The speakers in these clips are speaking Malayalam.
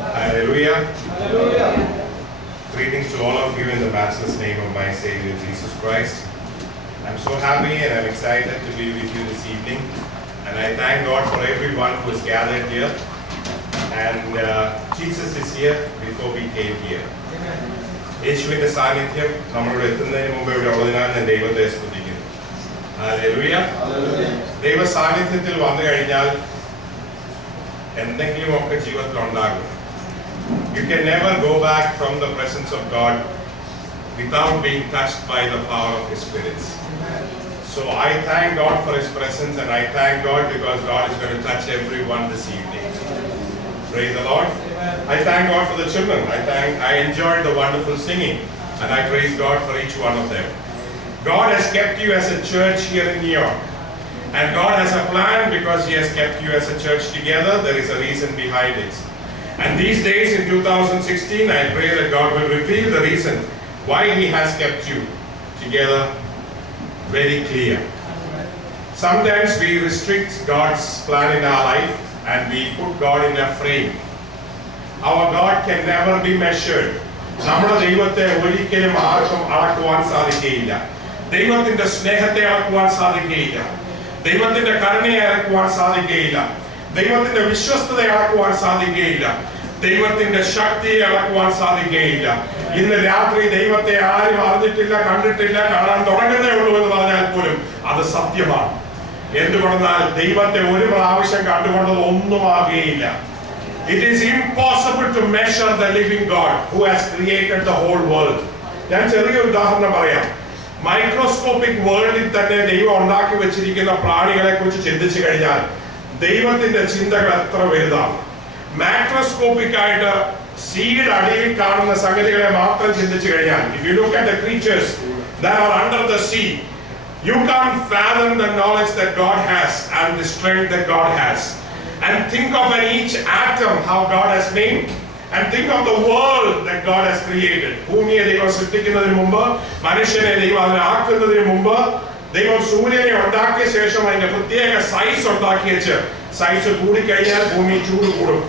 Hallelujah. Hallelujah. Greetings to all of you in the matchless name of my Savior Jesus Christ. I'm so happy and I'm excited to be with you this evening. And I thank God for everyone who is gathered here. And Jesus is here before we came here. യേശുവിന്റെ സാന്നിധ്യം നമ്മളോട് എത്തുന്നതിന് മുമ്പ് ഇവിടെ ഉള്ളതിനാൽ ഞാൻ ദൈവത്തെ സ്തുതിക്കുന്നു. ഹല്ലേലൂയ. ദൈവ സാന്നിധ്യത്തിൽ വന്നു കഴിഞ്ഞാൽ എന്തെങ്കിലുമൊക്കെ ജീവിതത്തിൽ ഉണ്ടാകും. You can never go back from the presence of God without being touched by the power of His spirits. So I thank God for His presence, and I thank God because God is going to touch everyone this evening. Praise the Lord. I thank God for the children. I enjoyed the wonderful singing, and I praise God for each one of them. God has kept you as a church here in New York, and God has a plan because He has kept you as a church together. There is a reason behind it. And these days in 2016, I pray that God will reveal the reason why He has kept you together very clear. Sometimes we restrict God's plan in our life and we put God in a frame. Our God can never be measured. നമ്മുടെ ദൈവത്തെ ഒരിക്കലും ആർക്കും അളക്കുവാൻ സാധിക്കുകയില്ല. ദൈവത്തിന്റെ സ്നേഹത്തെ അളക്കുവാൻ സാധിക്കുകയില്ല. ദൈവത്തിന്റെ കരുണയെ അളക്കുവാൻ സാധിക്കുകയില്ല. ദൈവത്തിന്റെ വിശ്വസ്തതയെ അളക്കുവാൻ സാധിക്കുകയില്ല. ദൈവത്തിന്റെ ശക്തിയെ അളക്കുവാൻ സാധിക്കുകയില്ല. ഇന്ന് രാത്രി ദൈവത്തെ ആരും അറിഞ്ഞിട്ടില്ല, കണ്ടിട്ടില്ല, കാണാൻ തുടങ്ങുന്നേ ഉള്ളൂ എന്ന് പറഞ്ഞാൽ പോലും അത് സത്യമാണ്. എന്തുകൊണ്ടെന്നാൽ ദൈവത്തെ ഒരു പ്രാവശ്യം കണ്ടുകൊണ്ടത് ഒന്നുമാകുകയില്ല. It is impossible to measure the living God who has created the whole world. ഞാൻ ചെറിയൊരു ഉദാഹരണം പറയാം. മൈക്രോസ്കോപ്പിക് വേൾഡിൽ തന്നെ ദൈവം ഉണ്ടാക്കി വെച്ചിരിക്കുന്ന പ്രാണികളെ കുറിച്ച് ചിന്തിച്ചു കഴിഞ്ഞാൽ ദൈവത്തിന്റെ ചിന്തകൾ എത്ര വലുതാണ്. മാക്രോസ്കോപ്പിക് ആയിട്ട് സീഡ് അടിയിൽ കാണുന്ന സംഗതികളെ മാത്രം ചിന്തിച്ചു കഴിഞ്ഞാൽ, if you look at the creatures that are under the sea, you can't fathom the knowledge that God has and the strength that God has. And think of each atom how God has made, and think of the world that God has created. ഭൂമിയെ ദൈവം സൃഷ്ടിക്കുന്നതിന് മുമ്പ്, മനുഷ്യനെ ദൈവം അതിനെ ആക്കുന്നതിന് മുമ്പ്, ദൈവം സൂര്യനെ ഉണ്ടാക്കിയ ശേഷം അതിന്റെ പ്രത്യേക സൈസ് ഉണ്ടാക്കി വെച്ച്, സൈസ് കൂടിക്കഴിഞ്ഞാൽ ഭൂമി ചൂട് കൂടും,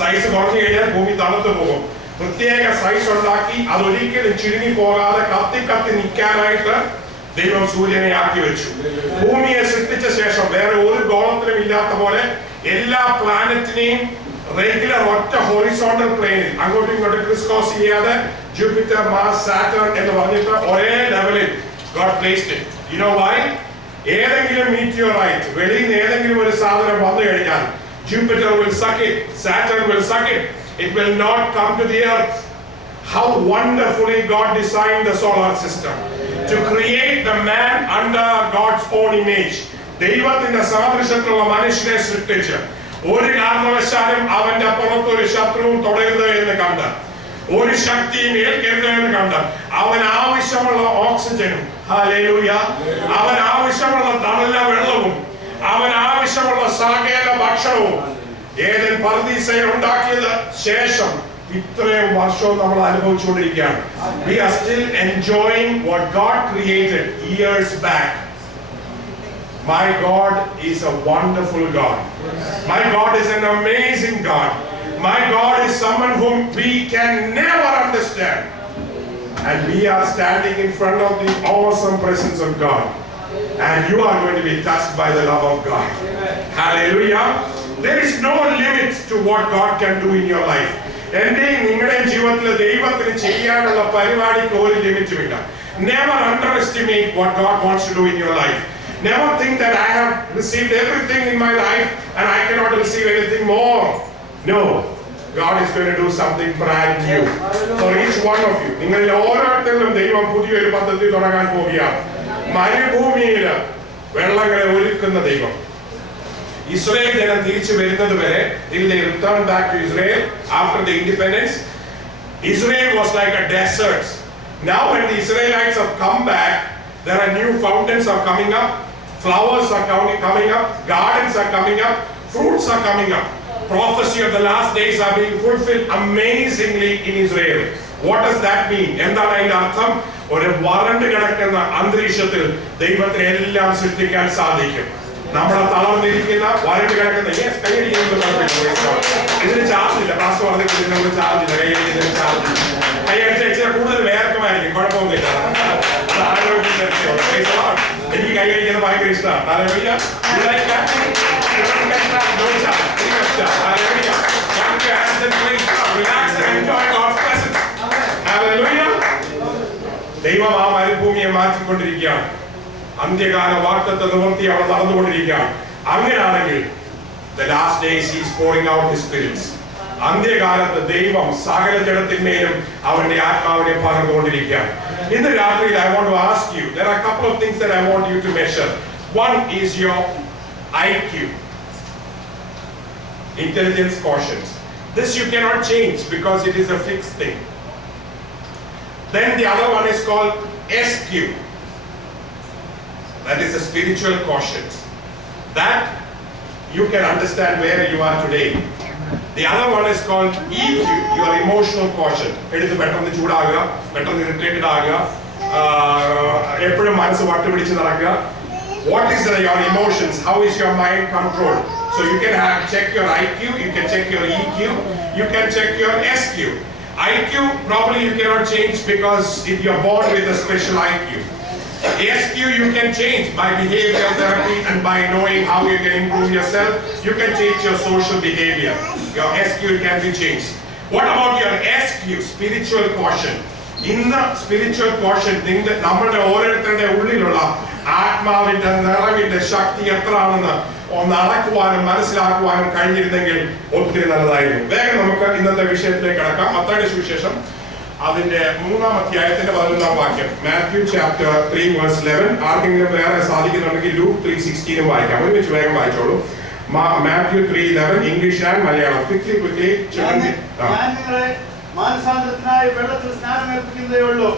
സൈസ് കുറഞ്ഞു കഴിഞ്ഞാൽ ഭൂമി തണുത്തു പോകും. പ്രത്യേക സൈസ് ഉണ്ടാക്കി അതൊരിക്കലും ചുരുങ്ങി പോകാതെ കത്തി കത്തി നിൽക്കാനായിട്ട് ദൈവം സൂര്യനെ ആക്കി വെച്ചു. ഭൂമിയെ സൃഷ്ടിച്ച ശേഷം വേറെ ഒരു ഗോളത്തിലും ഇല്ലാത്ത പോലെ എല്ലാ പ്ലാനറ്റിനെയും റെഗുലർ ഒറ്റ ഹൊറിസോണ്ടൽ പ്ലെയിനിൽ അങ്ങോട്ടും ഇങ്ങോട്ടും ക്രിസ്ക്രോസ് ചെയ്യാതെ ജൂപ്പിറ്റർ, മാർസ്, സാറ്റർൻ എന്ന് പറഞ്ഞിട്ട് ഒരേ ലെവലിൽ God placed it. You know why? ഏതെങ്കിലും മീറ്റിയോറൈറ്റ് വെളിയിൽ നിന്ന് ഏതെങ്കിലും ഒരു സാധനം വന്നു കഴിഞ്ഞാൽ Jupiter will suck it, Saturn will suck it. It will not come to the earth. How wonderfully God designed the solar system to create the man under God's own image. ദൈവത്തിന്റെ സാദൃശ്യത്തിലുള്ള മനുഷ്യനെ സൃഷ്ടിച്ച് ഒരു കാരണവശാലും അവന്റെ പുറത്ത് ഒരു ശത്രുവും തുടരുത് എന്ന് കണ്ട്, ഒരു ശക്തിയും ഏൽക്കരുത് എന്ന് കണ്ട്, അവൻ ആവശ്യമുള്ള ഓക്സിജനും, ഹല്ലേലൂയ, അവൻ ആവശ്യമുള്ള നല്ല വെള്ളവും, അവൻ ആവശ്യമുള്ള സകല ഭക്ഷണവും ഏദൻ പർദീസയിൽ ഉണ്ടാക്കിയത് ശേഷം ഇത്രയും വർഷവും നമ്മൾ അനുഭവിച്ചുകൊണ്ടിരിക്കുകയാണ്. We are still enjoying what God created years back. My God is a wonderful God. My God is an amazing God. My God is someone whom we can never understand. And we are standing in front of the awesome presence of God. And you are going to be touched by the love of God. Hallelujah. There is no limit to what God can do in your life. എന്റെയും നിങ്ങളുടെയും ജീവിതത്തിൽ ദൈവത്തിന് ചെയ്യാനുള്ള പരിപാടിക്ക് ഒരു ലിമിറ്റുമില്ല. Never underestimate what God wants to do in your life. Never think that I have received everything in my life and I cannot receive anything more. No. God is going to do something brand new for each one of you. നിങ്ങളിൽ ഓരോരുത്തരിലും ദൈവം പുതിയൊരു പദ്ധതി തുടങ്ങാൻ പോവുകയാണ്. മരുഭൂമിയിൽ വെള്ളങ്ങളെ ഒരുക്കുന്ന ദൈവം. ഇസ്രായേൽ ജനം തിരിച്ചു വരുന്നത് വരെ, till they returned back to Israel after the independence, Israel was like a desert. Now when the Israelites have come back, there are new fountains are coming up, flowers are coming up, gardens are coming up, fruits are coming up. Prophecy of the last days are being fulfilled amazingly in Israel. What does that mean? എന്താണ് അതിന്റെ അർത്ഥം? ഒരു വരണ്ട് കിടക്കുന്ന അന്തരീക്ഷത്തിൽ ദൈവത്തിന് എല്ലാം സൃഷ്ടിക്കാൻ സാധിക്കും. നമ്മുടെ തളർന്നിരിക്കുന്ന വരണ്ട് കിടക്കുന്ന ഇതിന് ചാർജ് ഇല്ല. പാസ് പറഞ്ഞിട്ട് നമുക്ക് ചാർജ് ഇല്ല. കൈയടിക്കുന്നതിന് ചാർജ് കൈയടിച്ച കൂടുതൽ വേർക്കുമായിരിക്കും, കുഴപ്പമൊന്നുമില്ല. എനിക്ക് കൈയടിക്കുന്നത് ഭയങ്കര ഇഷ്ടമാണ്. ദൈവം ആ മരുഭൂമിയെ മാറ്റിക്കൊണ്ടിരിക്കുകയാണ്. അന്ത്യകാല വാഗ്ദത്ത നിവൃത്തി അവിടെ നടന്നുകൊണ്ടിരിക്കുകയാണ്. അങ്ങനെയാണെങ്കിൽ the last days he is pouring out his spirits. അന്ത്യകാലത്ത് ദൈവം സകല ജഡത്തിന്മേലും അവന്റെ ആത്മാവിനെ പകർന്നുകൊണ്ടിരിക്കുകയാണ്. ഇന്ന് രാത്രിയിൽ I want to ask you, there are a couple of things that I want you to measure. One is your IQ, intelligence quotient. This you cannot change because it is a fixed thing. Then the other one is called SQ. That is a spiritual quotient. That you can understand where you are today. The other one is called EQ, your emotional quotient. എടുത്ത് പെട്ടെന്ന് ചൂടാകുക, പെട്ടെന്ന് ഇറിറ്റേറ്റഡ് ആകുക, എപ്പോഴും മനസ്സ് വട്ടുപിടിച്ച് നടക്കുക. What is your emotions? How is your mind controlled? So you can check your IQ, you can check your EQ, you can check your SQ. IQ probably you cannot change because if you are born with a special IQ. SQ you can change by behavioral therapy and by knowing how you can improve yourself. You can change your social behavior. Your SQ can be changed. What about your SQ, spiritual quotient? In the spiritual quotient, നമ്മുടെ ഓരോരുത്തരുടെ ഉള്ളിലുള്ള ആത്മാവിന്റെ നിറവിന്റെ ശക്തി എത്രയാണെന്ന് ഒന്ന് അളക്കുവാനും മനസ്സിലാക്കുവാനും കഴിഞ്ഞിരുന്നെങ്കിൽ ഒത്തിരി നല്ലതായിരുന്നു. വേഗം നമുക്ക് ഇന്നത്തെ വിഷയത്തിലേക്ക് കടക്കാം. മത്തായിയുടെ സുവിശേഷം അതിന്റെ 3-ാം അധ്യായത്തിന്റെ 11-ാം വാക്യം. Matthew chapter 3 verse 11. ആർക്കെങ്കിലും വേറെ സാധിക്കുന്നുണ്ടെങ്കിൽ ലൂക്ക് 3:16 വായിക്കാം. ഒരുമിച്ച് വേഗം വായിച്ചോളൂ. Matthew 3:11 English and Malayalam. Quickly മാനസാന്തരത്തിനായി വെള്ളത്തിൽ സ്നാനം ഏൽപ്പിക്കുന്നതേ ഉള്ളൂ.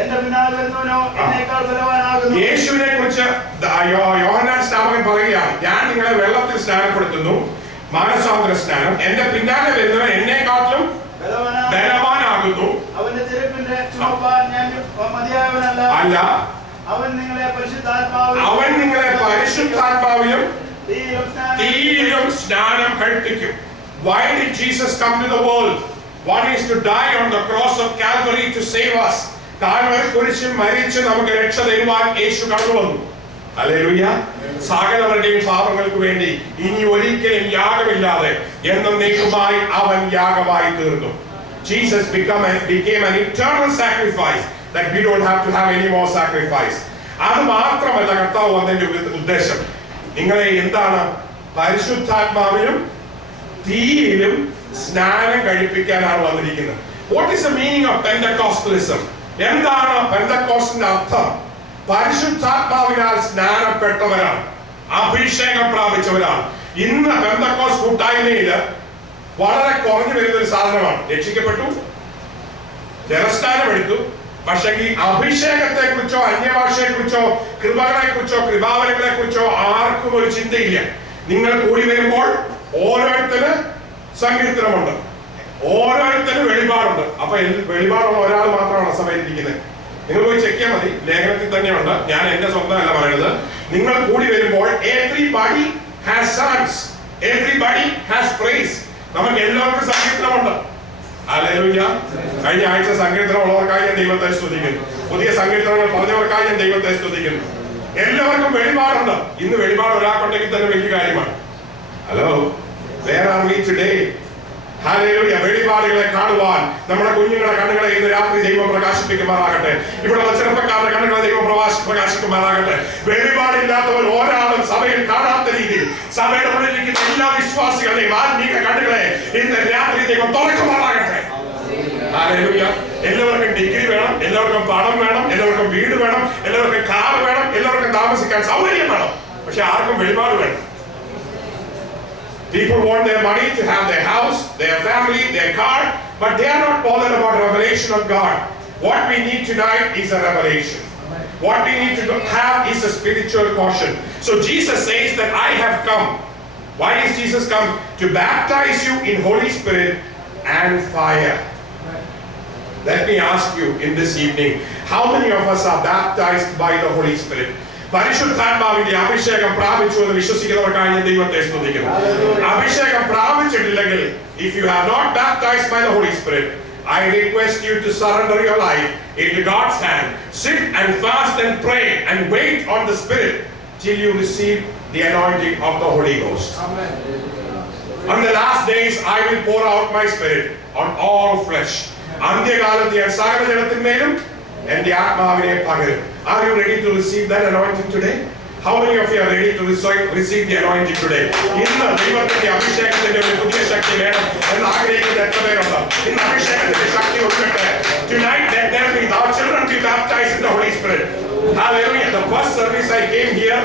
എന്റെ പിന്നാലെ വരുന്നവനോ എന്നേക്കാൾ ബലവാനാകുന്നു. യേശുവിനെ കുറിച്ച് യോഹന്നാൻ സ്നാപകൻ പറയുകയാണ്, ഞാൻ നിങ്ങളെ വെള്ളത്തിൽ സ്നാനപ്പെടുത്തുന്നു, മാനസാന്തര സ്നാനം, എന്റെ പിന്നാലെ വരുന്നവൻ എന്നെക്കാട്ടിലും ബലവാനാകുന്നു. അവന്റെ ചെരുപ്പിന്റെ ചുമപ്പാൻ ഞാൻ മതിയായവനല്ല. അവൻ നിങ്ങളെ പരിശുദ്ധാത്മാവിലും തീയിലും സ്നാനം കഴിപ്പിക്കും. Why did Jesus come to the world? One is to die on the cross of Calvary to save us. Calvary കുരിശിൽ മരിച്ച് നമുക്ക് രക്ഷ തരുവാൻ യേശു കടന്നു വന്നു. ഹല്ലേലൂയ. സകലവരുടെയും പാപങ്ങൾക്ക് വേണ്ടി ഇനി ഒരിക്കലും യാഗമില്ലാതെ എന്നേക്കുമായി അവൻ യാഗമായി തീർന്നു. Jesus became an eternal sacrifice that we don't have to have any more sacrifice. അത് മാത്രമല്ല കർത്താവ് വന്നതിന്റെ ഉദ്ദേശം നിങ്ങളെ എന്താണ് പരിശുദ്ധാത്മാവിലും തീയിലും സ്നാനം കഴിപ്പിക്കാനാണ് വന്നിരിക്കുന്നത്. What is the meaning of Pentecostalism? എന്താണ് പെന്തക്കോസ്റ്റിന്റെ അർത്ഥം? പരിശുദ്ധാത്മാവിനാൽ സ്നാനപ്പെട്ടവരാണ്, അഭിഷേകം പ്രാപിച്ചവരാണ്. ഇന്ന് പെന്തക്കോസ് കൂട്ടായ്മയില് വളരെ കുറഞ്ഞു വരുന്ന ഒരു സാധനമാണ്. രക്ഷിക്കപ്പെട്ടു, ജലസ്നാനം എടുത്തു, പക്ഷെ ഈ അഭിഷേകത്തെ കുറിച്ചോ അന്യഭാഷയെ കുറിച്ചോ കൃപകളെ കുറിച്ചോ കൃപാവരങ്ങളെ കുറിച്ചോ ആർക്കും ഒരു ചിന്തയില്ല. നിങ്ങൾ കൂടി വരുമ്പോൾ ഓരോരുത്തര് സങ്കീർത്തനമുണ്ട്, ഓരോരുത്തരും വെളിപാടുണ്ട്. അപ്പൊ വെളിപാടുള്ള ഒരാൾ മാത്രമാണ് സഭയിൽ ഇരിക്കുന്നത്. നിങ്ങൾ പോയി ചെക്ക് ചെയ്യാൻ മതി, ലേഖനത്തിൽ തന്നെയുണ്ട്. ഞാൻ എന്റെ സ്വന്തമല്ല പറയുന്നത്. നിങ്ങൾ കൂടി വരുമ്പോൾ everybody has songs, everybody has praise. നമുക്ക് എല്ലാവർക്കും സങ്കീർത്തനമുണ്ട്. ഹല്ലേലൂയ. കഴിഞ്ഞ ആഴ്ച സങ്കീർത്തനം ഉള്ളവർക്കായി ഞാൻ ദൈവത്തെ സ്തുതിക്കുന്നു. പുതിയ സങ്കീർത്തനങ്ങൾ പറഞ്ഞവർക്കായി ഞാൻ ദൈവത്തെ സ്തുതിക്കുന്നു. എല്ലാവർക്കും വെളിപാടുണ്ട്. ഇന്ന് വെളിപാട് ഒരാൾക്കുണ്ടെങ്കിൽ തന്നെ വലിയ കാര്യമാണ്. Hello, where are we today? Hallelujah. വെളിപാടുകളെ കാണുവാൻ നമ്മുടെ കുഞ്ഞുങ്ങളുടെ കണ്ണുകളെ ഇന്ന് രാത്രി ദൈവം പ്രകാശിപ്പിക്കുമാറാകട്ടെ. ഇവിടെയുള്ള ചെറുപ്പക്കാരുടെ കണ്ണുകളെ ദൈവം പ്രകാശിക്കുമാറാകട്ടെ. വെളിപാടില്ലാത്തവർ ഒരാളും സഭയിൽ കാണാത്ത രീതിയിൽ സഭയുടെ ഉള്ളിലിരിക്കുന്ന എല്ലാ വിശ്വാസികളെയും ആത്മീക കണ്ണുകളെ ഇന്ന് രാത്രി ദൈവം തുറക്കുമാറാകട്ടെ. ഹല്ലേലൂയ. എല്ലാവർക്കും ഡിഗ്രി വേണം, എല്ലാവർക്കും പണം വേണം, എല്ലാവർക്കും വീട് വേണം, എല്ലാവർക്കും കാർ വേണം, എല്ലാവർക്കും താമസിക്കാൻ സൗകര്യം വേണം, പക്ഷെ ആർക്കും വെളിപാട് വേണം. People want their money, to have their house, their family, their car, but they are not bothered about revelation of God. What we need tonight is a revelation. What we need to have is a spiritual caution. So Jesus says that I have come. Why is Jesus come? To baptize you in Holy Spirit and fire. Let me ask you in this evening, how many of us are baptized by the Holy Spirit? പരിശുദ്ധാത്മാവിന്റെ അഭിഷേകം പ്രാപിച്ചു എന്ന് വിശ്വസിക്കുന്നവർക്കായി ഞാൻ ദൈവത്തെ സ്തുതിക്കുന്നു. അഭിഷേകം പ്രാപിച്ചിട്ടില്ലെങ്കിൽ, if you have not baptized by the Holy Spirit, I request you to surrender your life into God's hand. Sit and fast and pray and wait on the Spirit till you receive the anointing of the Holy Ghost. Amen. On the last days I will pour out my Spirit on all flesh. അന്ത്യകാലത്ത് ഞാൻ സകലജനത്തിന്മേലും എന്റെ ആത്മാവിനെ പകരും. Are you ready to receive that anointing today? How many of you are ready to receive the anointing today? ഇന്ന് ദൈവത്തിന്റെ അഭിഷേകത്തിന്റെ ഒരു പുതിയ ശക്തി വേണം എന്ന് ആഗ്രഹിക്കുന്ന എത്ര പേരുണ്ട്? ഇന്ന് അഭിഷേകത്തിന്റെ ശക്തി ഉൾപ്പെട്ട് tonight let there be our children be baptized in the Holy Spirit. Hallelujah. The first service I came here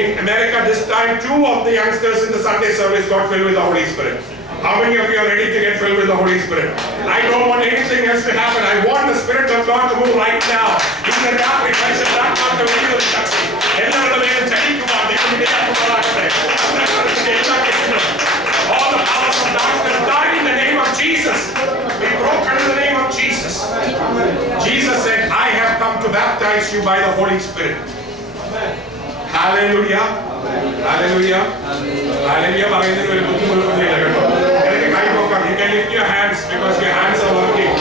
in America, this time 2 of the youngsters in the Sunday service got filled with the Holy Spirit. How many of you are ready to get filled with the Holy Spirit? I don't want anything else to happen. I want the Spirit of God to move right now. In the രാത്രി പരിശുദ്ധാത്മാവിന്റെ വലിയൊരു ശക്തി എല്ലാവരുടെ മേലും ചലിക്കുവാൻ ദൈവം ഇടയാക്കുമാറാകട്ടെ. All the powers of darkness die in the name of Jesus. Be broken in the name of Jesus. Jesus said, I have come to baptize you by the Holy Spirit. Hallelujah. Hallelujah. Hallelujah. പറയുന്നതിന് ഒരു ബുദ്ധിമുട്ടില്ല കേട്ടോ. എനിക്ക് കൈ പൊക്കാം. You can lift your hands because your hands are working.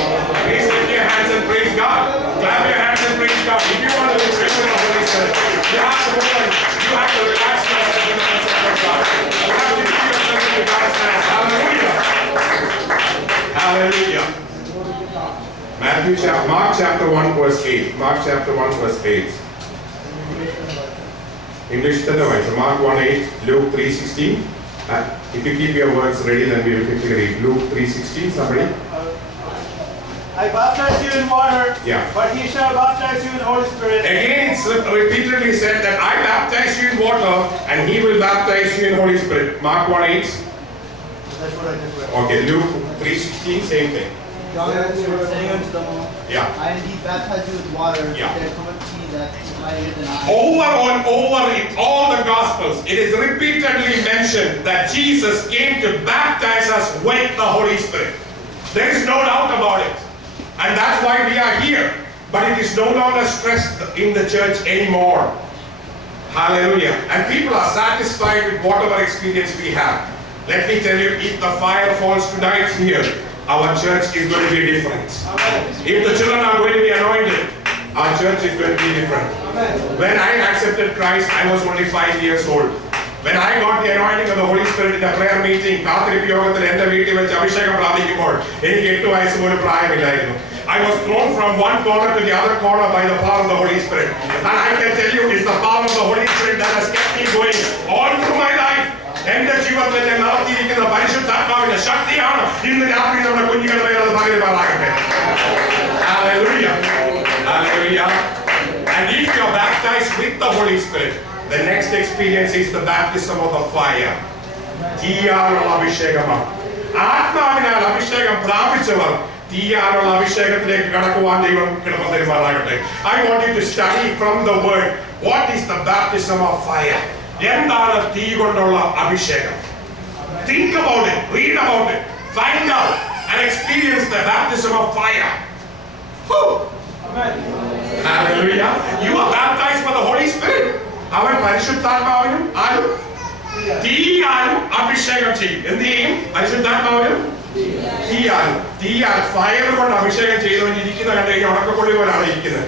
Please lift your hands and praise God. Clap your hands and praise God. If you want to be filled with the Holy Spirit, you have to move. You have to relax yourself in the presence of God. You have to give yourself into God's hands. Hallelujah. Hallelujah. Mark chapter 1 verse 8. Mark chapter 1 verse 8. English തന്നെ വായിച്ചു. Mark 1:8, Luke 3:16. If you keep your words ready, then we will quickly read. Luke 3:16. Somebody. I baptize you in water, Yeah. but he shall baptize you in the Holy Spirit. Again, it's repeatedly said that I baptize you in water, and he will baptize you in Holy Spirit. Mark 1:8. That's what I just read. Okay, Luke 3:16, same thing. John answered, saying unto them, Yeah. I indeed baptize you with water, Yeah. but there cometh he that is mightier than I. Over and over in all the Gospels, it is repeatedly mentioned that Jesus came to baptize us with the Holy Spirit. There is no doubt about it. And that's why we are here. But it is no longer stressed in the church anymore. Hallelujah. And people are satisfied with whatever experience we have. Let me tell you, if the fire falls tonight here, our church is going to be different. If the children are going to be anointed, our church is going to be different. When I accepted Christ, I was only 5 years old. When I got the anointing of the Holy Spirit in the prayer meeting, കാത്തിരിപ്പ് യോഗത്തിൽ എന്റെ വീട്ടിൽ വെച്ച് അഭിഷേകം പ്രാപിക്കുമ്പോൾ എനിക്ക് 8 വയസ്സ് പോലും പ്രായമില്ലായിരുന്നു. I was thrown from one corner to the other corner by the power of the Holy Spirit. And I can tell you, it's the power of the Holy Spirit that has kept me going all through my life. എന്റെ ജീവിതത്തിൽ ഞാൻ നടത്തിയിരിക്കുന്ന പരിശുദ്ധാത്മാവിന്റെ ശക്തിയാണ് ഇന്ന് രാത്രി നമ്മുടെ കുഞ്ഞുങ്ങളുടെ മേൽ അത് പകരുമാറാകട്ടെ. Hallelujah. Hallelujah. And if you are baptized with the Holy Spirit, the next experience is the baptism of the fire. തീയാലുള്ള അഭിഷേകമാണ്. ആത്മാവിനാൽ അഭിഷേകം പ്രാപിച്ചവർ തീയാലുള്ള അഭിഷേകത്തിലേക്ക് കടക്കുവാൻ ദൈവം കൃപ തരുമാറാകട്ടെ. I want you to study from the word, what is the baptism of fire? എന്താണ് തീ കൊണ്ടുള്ള അഭിഷേകം? Think about it, read about it, find out and experience the baptism of fire. Amen. Hallelujah. You are baptized by the Holy Spirit. അവൻ പരിശുദ്ധാത്മാവിനും ആരും തീയാലും അഭിഷേകം ചെയ്യും. എന്ത് ചെയ്യും? പരിശുദ്ധാത്മാവിനും തീയാൽ ഫയർ കൊണ്ട് അഭിഷേകം ചെയ്തുകൊണ്ടിരിക്കുന്ന കണ്ടു കഴിഞ്ഞാൽ ഉണക്കക്കൊള്ളി പോലാണ് ഇരിക്കുന്നത്.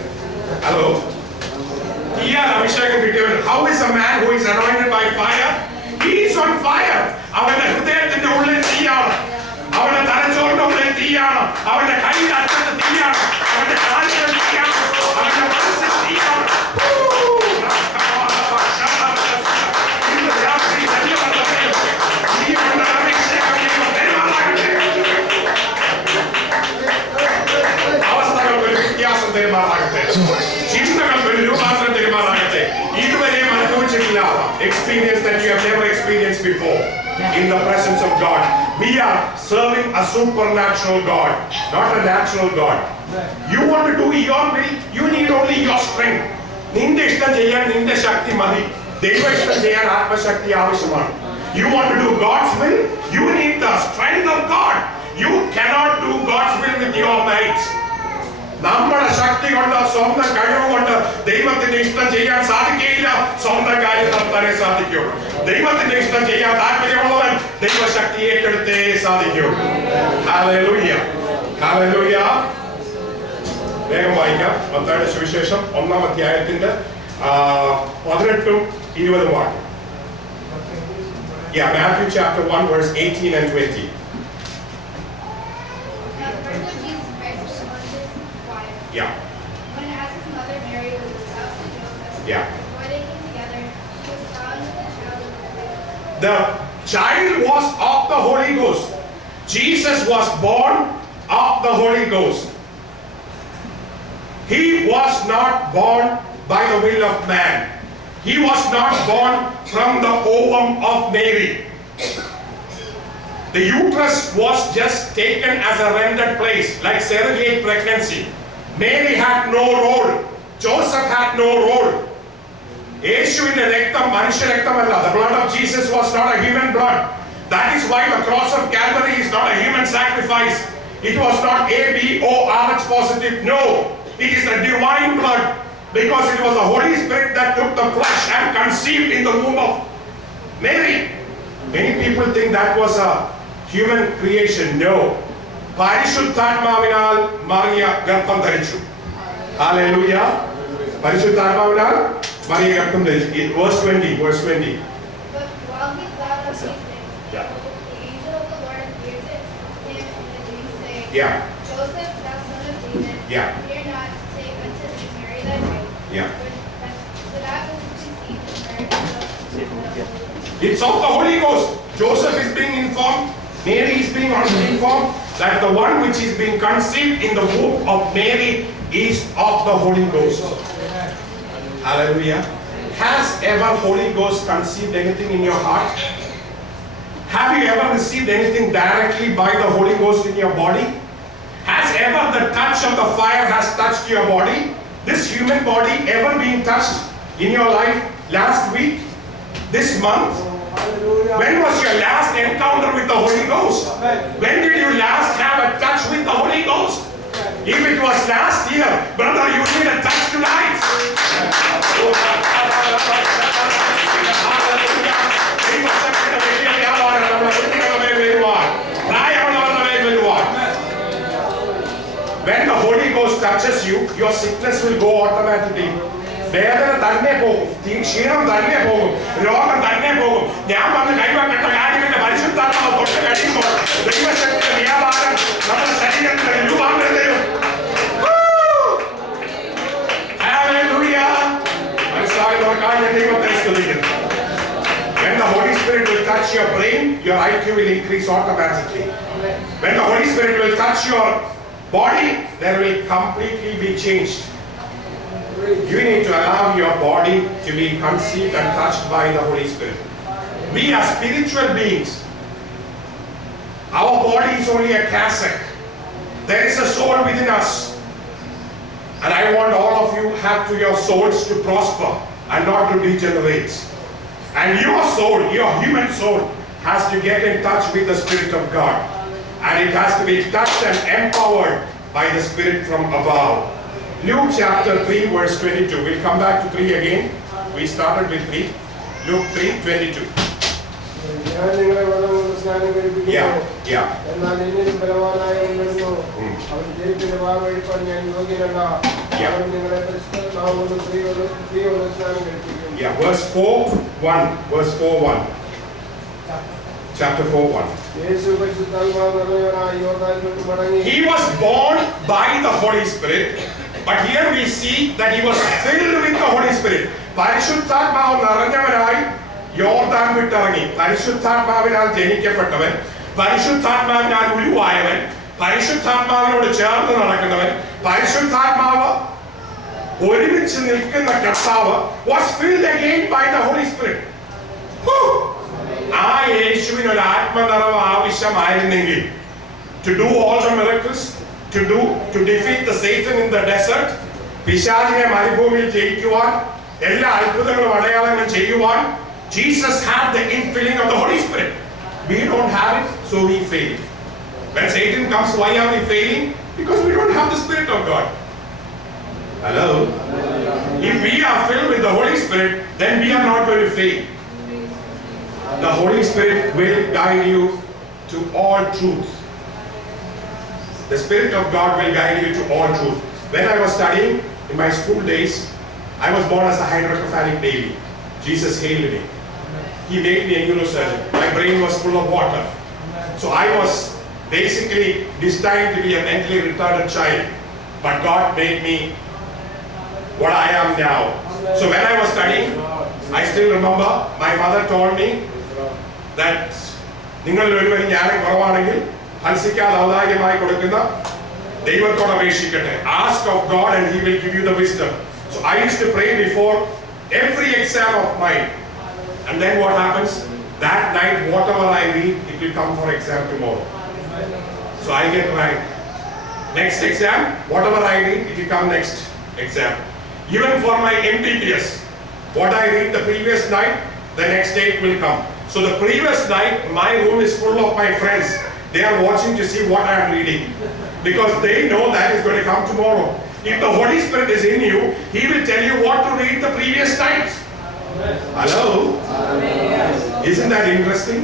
ഹലോ, തീയാൽ അഭിഷേകം കിട്ടിയവൻ. How is a man who is anointed by fire? He is on fire. അവന്റെ ഹൃദയത്തിന്റെ ഉള്ളിൽ തീയാണ്, അവന്റെ തലച്ചോറിന്റെ ഉള്ളിൽ തീയാണ്, അവന്റെ കൈയുടെ അറ്റത്ത് തീയാണ്, അവന്റെ കാലുകളിൽ തീയാണ്, അവന്റെ മനസ്സിൽ തീയാണ്. Experience that you have never experienced before in the presence of God. We are serving a supernatural God, not a natural God. You want to do your will, you need only your strength. നിന്റെ ഇഷ്ടം ചെയ്യാൻ നിന്റെ ശക്തി മതി. ദൈവ ഇഷ്ടം ചെയ്യാൻ ആത്മശക്തി ആവശ്യമാണ്. You want to do God's will, you need the strength of God. You cannot do God's will with your might. നമ്മുടെ ശക്തി കൊണ്ട് സ്വന്തം കഴിവ് കൊണ്ട് ദൈവത്തിന്റെ ഇഷ്ടം ചെയ്യാൻ സാധിക്കുകയില്ല. സ്വന്തം കാര്യം നടത്താനേ സാധിക്കൂ. ദൈവത്തിന്റെ ഇഷ്ടം ചെയ്യാൻ താല്പര്യമുള്ളവൻ ദൈവശക്തി ഏറ്റെടുത്തേ സാധിക്കൂ. Hallelujah, hallelujah. വേഗം വായിക്കാം. മത്തായിയുടെ സുവിശേഷം 1-ാം അധ്യായത്തിന്റെ 18-ഉം 20-ഉം വാക്യം. Yeah, Matthew chapter 1 verse 18 and 20. Now the birth of Jesus Christ was on his choir. Yeah, When as his mother Mary was espoused to Joseph, Yeah. before they came together, she was found with the child in the womb. the child was of the Holy Ghost. Jesus was born of the Holy Ghost. He was not born by the will of man. He was not born from the ovum of Mary. The uterus was just taken as a rented place, like surrogate pregnancy. Mary had no role. Joseph had no role. യേശുവിന്റെ രക്തം മനുഷ്യ രക്തമല്ല. The blood of Jesus was not a human blood. That is why the cross of Calvary is not a human sacrifice. It was not A, B, O, RH positive. No, it is a divine blood, because it was the Holy Spirit that took the flesh and conceived in the womb of Mary. Many people think that was a human creation. No. പരിശുദ്ധാത്മാവിനാൽ മറിയ ഗർഭം ധരിച്ചു. ഹല്ലേലൂയ. പരിശുദ്ധാത്മാവിനാൽ മറിയ ഗർഭം ധരിച്ചു. Verse 20. But while he thought of these things, Yeah. the angel of the Lord appeared to him in a dream, saying, Yeah. Joseph, thou son of David, Yeah. fear not to take unto thee Mary thy wife, Yeah. for that which is conceived in her is of the Holy Ghost. It's of the Holy Ghost. Joseph is being informed, Mary is being also informed that the one which is being conceived in the womb of Mary is of the Holy Ghost. Hallelujah. Has ever Holy Ghost conceived anything in your heart? Have you ever received anything directly by the Holy Ghost in your body? Has ever the touch of the fire has touched your body? This human body ever been touched in your life last week? This month? When was your last encounter with the Holy Ghost? When did you last have a touch with the Holy Ghost? If it was last year, brother, you need a touch tonight. When the Holy Ghost touches you, your sickness will go automatically. വേദന തന്നെ പോകും, ക്ഷീണം തന്നെ പോകും, രോഗം തന്നെ പോകും. ഞാൻ വന്ന് കൈവക്കേണ്ട കാര്യമില്ല. പരിശുദ്ധാത്മാവ് തൊട്ട് കഴിയുമ്പോൾ ദൈവശക്തിയുടെ വ്യാപാരം നമ്മുടെ ശരീരത്തിന് രൂപാന്തരം തരും. Hallelujah. മനസ്സിലാകുന്നവർക്കായി ഞാൻ ദൈവത്തെ സ്തുതിക്കുന്നു. When the Holy Spirit will touch your brain, your IQ will increase automatically. When the Holy Spirit will touch your body, there will completely be changed. You need to allow your body to be conceived and touched by the Holy Spirit. We are spiritual beings. Our body is only a cassock. There is a soul within us. And I want all of you have to your souls to prosper and not to degenerate. And your soul, your human soul, has to get in touch with the Spirit of God. And it has to be touched and empowered by the Spirit from above. Luke chapter 3 verse 22. We'll come back to 3 again. We started with 3. Luke 3:22. ഞാൻ നിങ്ങളെ വെള്ളം കൊണ്ട് സ്നാനം കഴിപ്പിക്കുന്നു. Yeah. എന്നാൽ എന്നിലും ബലവാനായവൻ വരുന്നു. അവൻ ജയിപ്പിന്റെ വാവഴിപ്പാൻ ഞാൻ യോഗ്യനല്ല. അവൻ നിങ്ങളെ പരിശുദ്ധാത്മാവ് കൊണ്ട് സ്ത്രീയോട് സ്നാനം കഴിപ്പിക്കും. Yeah, verse 4:1. Verse 4:1. Chapter 4:1. യേശു പരിശുദ്ധാത്മാവ് നിറഞ്ഞവനായി യോർദാനിലോട്ട് മടങ്ങി. He was born by the Holy Spirit, but here we see that he was filled with the Holy Spirit. പരിശുദ്ധാത്മാവ് നിറഞ്ഞവനായി യോർദാൻ വിട്ടിറങ്ങി. പരിശുദ്ധാത്മാവിനാൽ ജനിക്കപ്പെട്ടവൻ, പരിശുദ്ധാത്മാവിനാൽ ഉരുവായവൻ, പരിശുദ്ധാത്മാവിനോട് ചേർന്ന് നടക്കുന്നവൻ, പരിശുദ്ധാത്മാവ് ഒരുമിച്ച് നിൽക്കുന്ന കർത്താവ് was filled again by the Holy Spirit. ആ യേശുവിന് ഒരു ആത്മനിറവ് ആവശ്യമായിരുന്നെങ്കിൽ to do all the miracles, to defeat the Satan in the desert, പിശാചിനെ മരുഭൂമിയിൽ ജയിക്കുവാൻ, എല്ലാ അത്ഭുതങ്ങളും അടയാളങ്ങളും ചെയ്യുവാൻ, Jesus had the infilling of the Holy Spirit. We don't have it, so we fail. When Satan comes, why are we failing? Because we don't have the Spirit of God. Hello? If we are filled with the Holy Spirit, then we are not going to fail. The Holy Spirit will guide you to all truth. The Spirit of God will guide you to all truth. When I was studying in my school days, I was born as a hydrocephalic baby. Jesus healed me. He made me a neurosurgeon. My brain was full of water. So I was basically destined to be a mentally retarded child. But God made me what I am now. So when I was studying, I still remember my mother told me that നിങ്ങളിൽ ഒരുവന് ജ്ഞാനം കുറവാണെങ്കിൽ ഹൻസിക്കാതെ ഔദാര്യമായി കൊടുക്കുന്ന ദൈവത്തോട് അപേക്ഷിക്കട്ടെ. Ask of God and He will give you the wisdom. So I used to pray before every exam of mine. And then what happens? That night, whatever I read, it will come for exam tomorrow. So I get right. Next exam, whatever I read, it will come next exam. Even for my MBBS, what I read the previous night, the next day it will come. So the previous night, my room is full of my friends. They are watching to see what I am reading. Because they know that is going to come tomorrow. If the Holy Spirit is in you, He will tell you what to read the previous night. Hello? Isn't that interesting?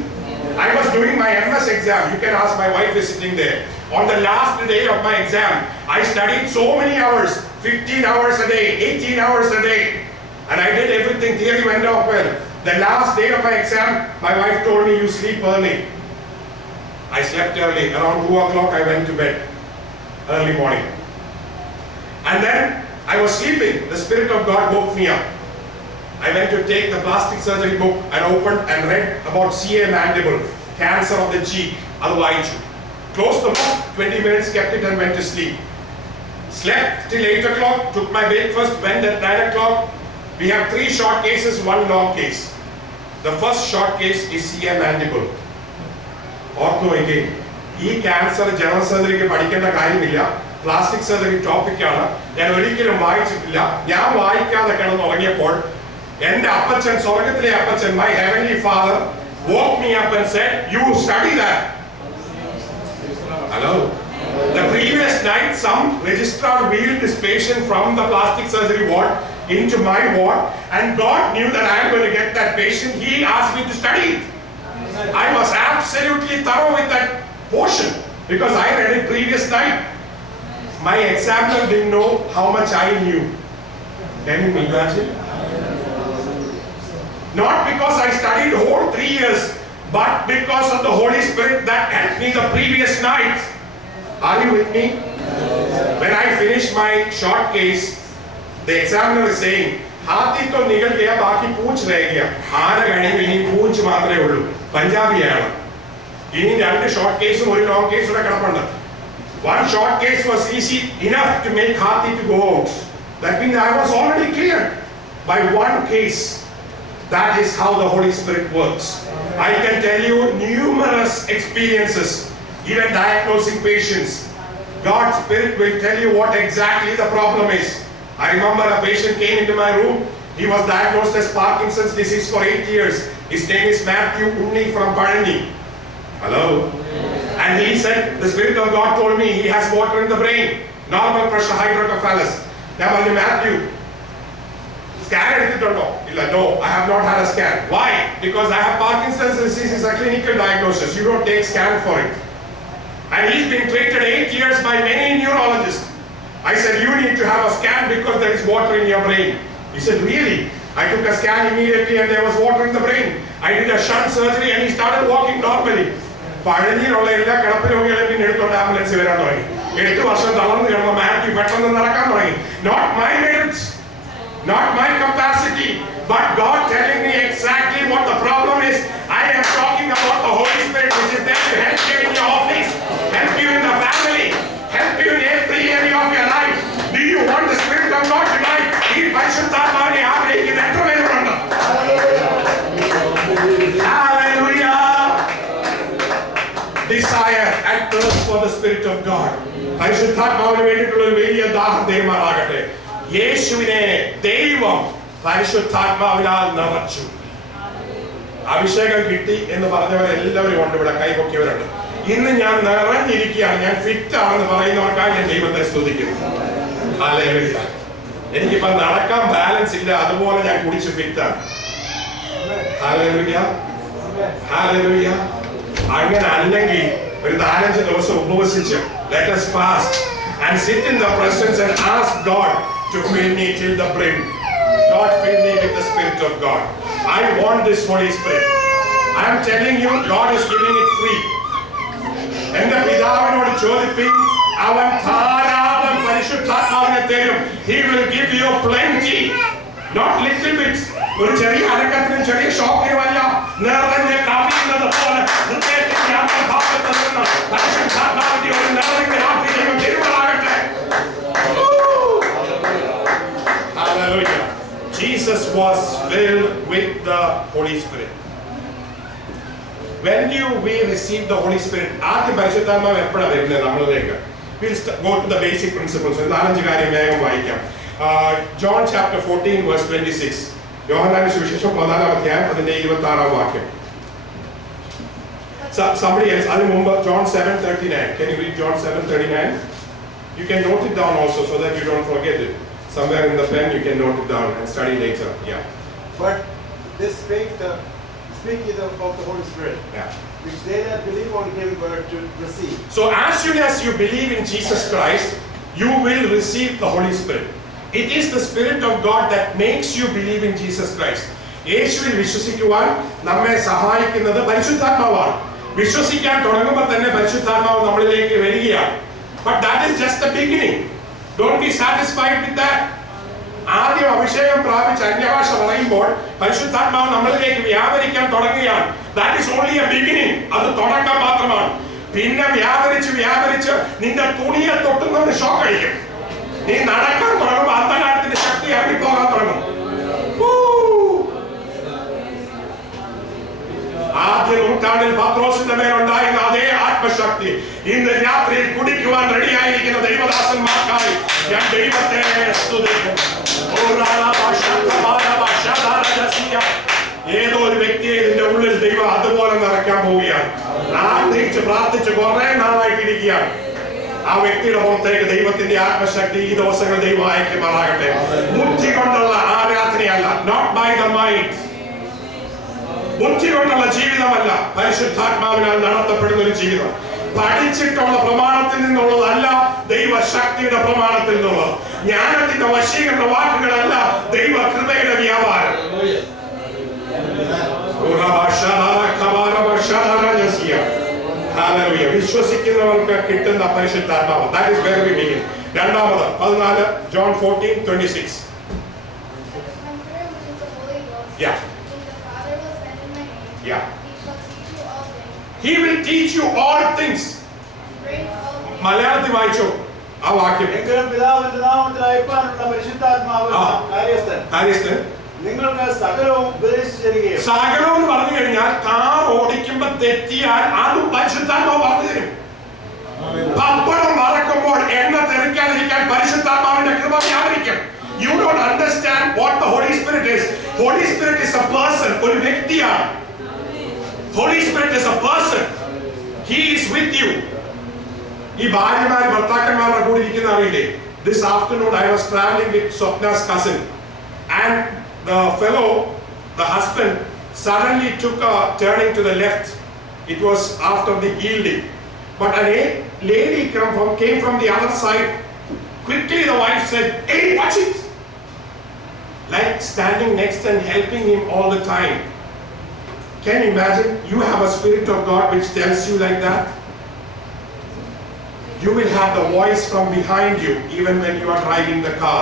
I was doing my MS exam. You can ask, my wife is sitting there. On the last day of my exam, I studied so many hours, 15 hours a day, 18 hours a day. And I did everything, theory went off well. The last day of my exam, my wife told me, you sleep early. I slept early. Around 2 o'clock, I went to bed. Early morning. And then I was sleeping. The Spirit of God woke me up. I went to take the plastic surgery book and opened and read about CA mandible, cancer of the cheek. Otherwise, closed the book, 20 minutes, kept it and went to sleep. Slept till 8 o'clock, took my breakfast, went at 9 o'clock. We have 3 short cases, 1 long case. The first short case is CA mandible. ഓർത്ത് നോക്കി, ഈ ക്യാൻസർ ജനറൽ സർജറിക്ക് പഠിക്കേണ്ട കാര്യമില്ല, പ്ലാസ്റ്റിക് സർജറി ടോപ്പിക്കാണ്. ഞാൻ ഒരിക്കലും വായിച്ചിട്ടില്ല. ഞാൻ വായിക്കാതെ കിടന്നുറങ്ങിയപ്പോൾ എന്റെ അപ്പച്ചൻ, സ്വർഗത്തിലെ അപ്പച്ചൻ, my heavenly father woke me up and said, you study that. Hello? The previous night, some registrar wheeled this patient from the plastic surgery ward into my ward, and God knew that I am going to get that patient. He asked me to study it. I was absolutely thorough with that portion because I read it previous night. My examiner didn't know how much I knew. Can you imagine? Not because I studied the whole 3 years, but because of the Holy Spirit that helped me the previous night. Are you with me? When I finished my short case, the examiner is saying, हाथी तो निकल गया, बाकी पूंछ रह गया. आना गणी में नहीं, पूंछ मात्रे उड़ू. पंजाबी है ना. इन्हीं जानते short case और long case उड़ा करना पड़ता. One short case was easy enough to make हाथी to go out. That means I was already cleared by one case. That is how the Holy Spirit works. I can tell you numerous experiences, even diagnosing patients. God's Spirit will tell you what exactly the problem is. I remember a patient came into my room. He was diagnosed as Parkinson's disease for 8 years. His name is Matthew Unni from Parani. Hello? And he said, the Spirit of God told me he has water in the brain. Normal pressure hydrocephalus. Now, Matthew, scan edutittundo? Illa, no, I have not had a scan. Why? Because I have Parkinson's disease is a clinical diagnosis. You don't take scan for it. And he's been treated 8 years by many neurologists. I said, you need to have a scan because there is water in your brain. He said, really? I took a scan immediately and there was water in the brain. I did a shunt surgery and he started walking normally. പഴനിയിലുള്ള എല്ലാ കിടപ്പിരോഗികളെയും പിന്നെ എടുത്തോണ്ട് ആംബുലൻസ് വരാൻ തുടങ്ങി. 8 വർഷം തളർന്നു കിടന്ന മാത്യു പെട്ടെന്ന് നടക്കാൻ തുടങ്ങി. Not my merits, not my capacity, but God telling me exactly what the problem is. I am talking about the Holy Spirit which is there to help you in your office, help you in the family, help you in every area of your life. Do you want the Spirit of God tonight? ഈ പരിശുദ്ധാത്മാവിനെ ആഗ്രഹിക്കുന്ന എത്ര പേരുണ്ട്? Hallelujah. Desire and thirst for the Spirit of God. പരിശുദ്ധാത്മാവിന് വേണ്ടിയിട്ടുള്ള ഒരു വലിയ ദാഹം ദൈവമാകട്ടെ. യേശുവിനെ ദൈവം പരിശുദ്ധാത്മാവിനാൽ നിറച്ചു. അഭിഷേകം കിട്ടി എന്ന് പറഞ്ഞവരെല്ലാവരും ഉണ്ട് ഇവിടെ, കൈപൊക്കിയവരുണ്ട്. ഇന്ന് ഞാൻ നിറഞ്ഞിരിക്കുകയാണ്, ഞാൻ ഫിറ്റ് ആണെന്ന് പറയുന്നവർക്കായി ഞാൻ ദൈവത്തെ സ്തുതിക്കുന്നു. ഹല്ലേലൂയ. എനിക്കിപ്പോ നടക്കാൻ ബാലൻസ് ഇല്ല, അതുപോലെ ഞാൻ കുടിച്ച് ഫിറ്റാണ്. Hallelujah, hallelujah. അങ്ങനെ അല്ലെങ്കിൽ ഒരു 4-5 ദിവസം ഉപവസിച്ച് let us fast and sit in the presence and ask God to fill me till the brim. God, fill me with the Spirit of God. I want this Holy Spirit. I am telling you, God is giving it free. എന്റെ പിതാവിനോട് ചോദിപ്പിൻ, അവൻ ധാരാളം പരിശുദ്ധാത്മാവിനെ തരും. He will give you plenty, not little bits. ഒരു ചെറിയ അനക്കത്തിനും ചെറിയ ഷോക്കിനുമല്ല, നിറഞ്ഞ് കവിയുന്നത് പോലെ ഹൃദയത്തിന്റെ അന്തർഭാഗത്ത് നിന്ന് പരിശുദ്ധാത്മാവിന്റെ ഒരു നിറഞ്ഞ രാത്രി ദൈവം തരുമാറാകട്ടെ. Hallelujah. Jesus was filled with the Holy Spirit. When do we receive the Holy Spirit? ആദ്യം പരിശുദ്ധാത്മാവ് എപ്പോഴാണ് വരുന്നത് നമ്മളിലേക്ക്? We'll go to the basic principles. 4 കാര്യം വേഗം വായിക്കാം. John chapter 14 verse 26. യോഹന്നാന്റെ സുവിശേഷം 14 അധ്യായം അതിന്റെ 26 വാക്യം. Somebody else, അതിനു മുമ്പ് John 7:39. Can you read John 7:39? You can note it down also so that you don't forget it. Somewhere in the pen you can note it down and study later. Yeah. But this speak of the Holy Spirit, Yeah. which they that believe on him were to receive. So as soon as you believe in Jesus Christ, you will receive the Holy Spirit. It is the Spirit of God that makes you believe in Jesus Christ. യേശുവിൽ വിശ്വസിക്കുവാൻ നമ്മെ സഹായിക്കുന്നത് പരിശുദ്ധാത്മാവാണ്. വിശ്വസിക്കാൻ തുടങ്ങുമ്പോൾ തന്നെ പരിശുദ്ധാത്മാവ് നമ്മളിലേക്ക് വരികയാണ്. But that is just the beginning. Don't be satisfied with that. ആദ്യം അഭിഷേകം പ്രാപിച്ച് അന്യഭാഷ പറയുമ്പോൾ പരിശുദ്ധാത്മാവ് നമ്മളിലേക്ക് വ്യാപരിക്കാൻ തുടങ്ങുകയാണ്. That is only a beginning. അത് തുടക്കം മാത്രമാണ്. പിന്നെ വ്യാപരിച്ച് നിന്റെ തുണിയെ തൊട്ടുന്നവന് ഷോക്ക് അടിക്കും. നീ നടക്കാൻ തുടങ്ങുമ്പോൾ അന്ധകാരത്തിന്റെ ശക്തി ഇറങ്ങിപ്പോകാൻ തുടങ്ങും. ആദ്യ നൂറ്റാണ്ടിൽ പത്രോസിന്റെ മേലുണ്ടായിരുന്ന അതേ ആത്മശക്തി ഇന്ന് രാത്രിയിൽ കുടിക്കുവാൻ റെഡിയായിരിക്കുന്ന ദൈവദാസന്മാർക്കായി ഞാൻ ദൈവത്തെ സ്തുതിക്കുന്നു. ഏതോ ഒരു വ്യക്തിയെ ഇതിന്റെ ഉള്ളിൽ ദൈവം അതുപോലെ നിറയ്ക്കാൻ പോവുകയാണ്. ആഗ്രഹിച്ച് പ്രാർത്ഥിച്ച് കുറെ നാളായിട്ടിരിക്കുകയാണ്. ആ വ്യക്തിയുടെ പുറത്തേക്ക് ദൈവത്തിന്റെ ആത്മശക്തി ഈ ദിവസങ്ങൾ ദൈവം അയക്കുമാറാകട്ടെ. ബുദ്ധി കൊണ്ടുള്ള ആരാധനയല്ല, നോട്ട് ബൈ ദ മൈൻഡ്. ബുദ്ധി കൊണ്ടുള്ള ജീവിതമല്ല, പരിശുദ്ധാത്മാവിനാൽ നടത്തപ്പെടുന്ന ഒരു ജീവിതം. പഠിച്ചിട്ടുള്ള പ്രമാണത്തിൽ നിന്നുള്ളതല്ല, ദൈവശക്തിയുടെ പ്രമാണത്തിൽ നിന്നുള്ളത്. ജ്ഞാനത്തിന്റെ വശീകരണ വാക്കുകളല്ല, ദൈവ കൃപയുടെ വ്യാപാരം. വിശ്വസിക്കുന്നവർക്ക് കിട്ടുന്ന പരിശുദ്ധാത്മാവ്. That is where we begin. രണ്ടാമത് 14 John 14:26. Yeah. Yeah. He will teach you all things. മലയാളത്തിൽ വായിച്ചോ ആ വാക്യം. എങ്കിലും പിതാവിന്റെ നാമത്തിൽ അയപ്പാനുള്ള പരിശുദ്ധാത്മാവ് കാര്യസ്ഥൻ നിങ്ങൾക്ക് സകലവും ഉപദേശിച്ചു തരികയും. സകലവും എന്ന് പറഞ്ഞു കഴിഞ്ഞാൽ കാർ ഓടിക്കുമ്പോ തെറ്റിയാൽ അതും പരിശുദ്ധാത്മാവ് പറഞ്ഞു തരും. പപ്പടം വറക്കുമ്പോൾ എണ്ണ തെറിക്കാതിരിക്കാൻ പരിശുദ്ധാത്മാവിന്റെ കൃപ വ്യാപരിക്കും. You don't understand what the Holy Spirit is. Holy Spirit is a person, ഒരു വ്യക്തിയാണ്. Holy Spirit is a person. He is with you. ഈ ഭാര്യമാർ ഭർത്താക്കന്മാരുടെ കൂടെ ഇരിക്കുന്ന അറിയില്ലേ? This afternoon I was traveling with Swapna's cousin and the fellow, the husband, suddenly took a turning to the left. It was after the yielding. But a lady came from the other side. Quickly the wife said, "Hey, watch it!" Like standing next and helping him all the time. Can you imagine? You have a Spirit of God which tells you like that. You will have the voice from behind you even when you are driving the car,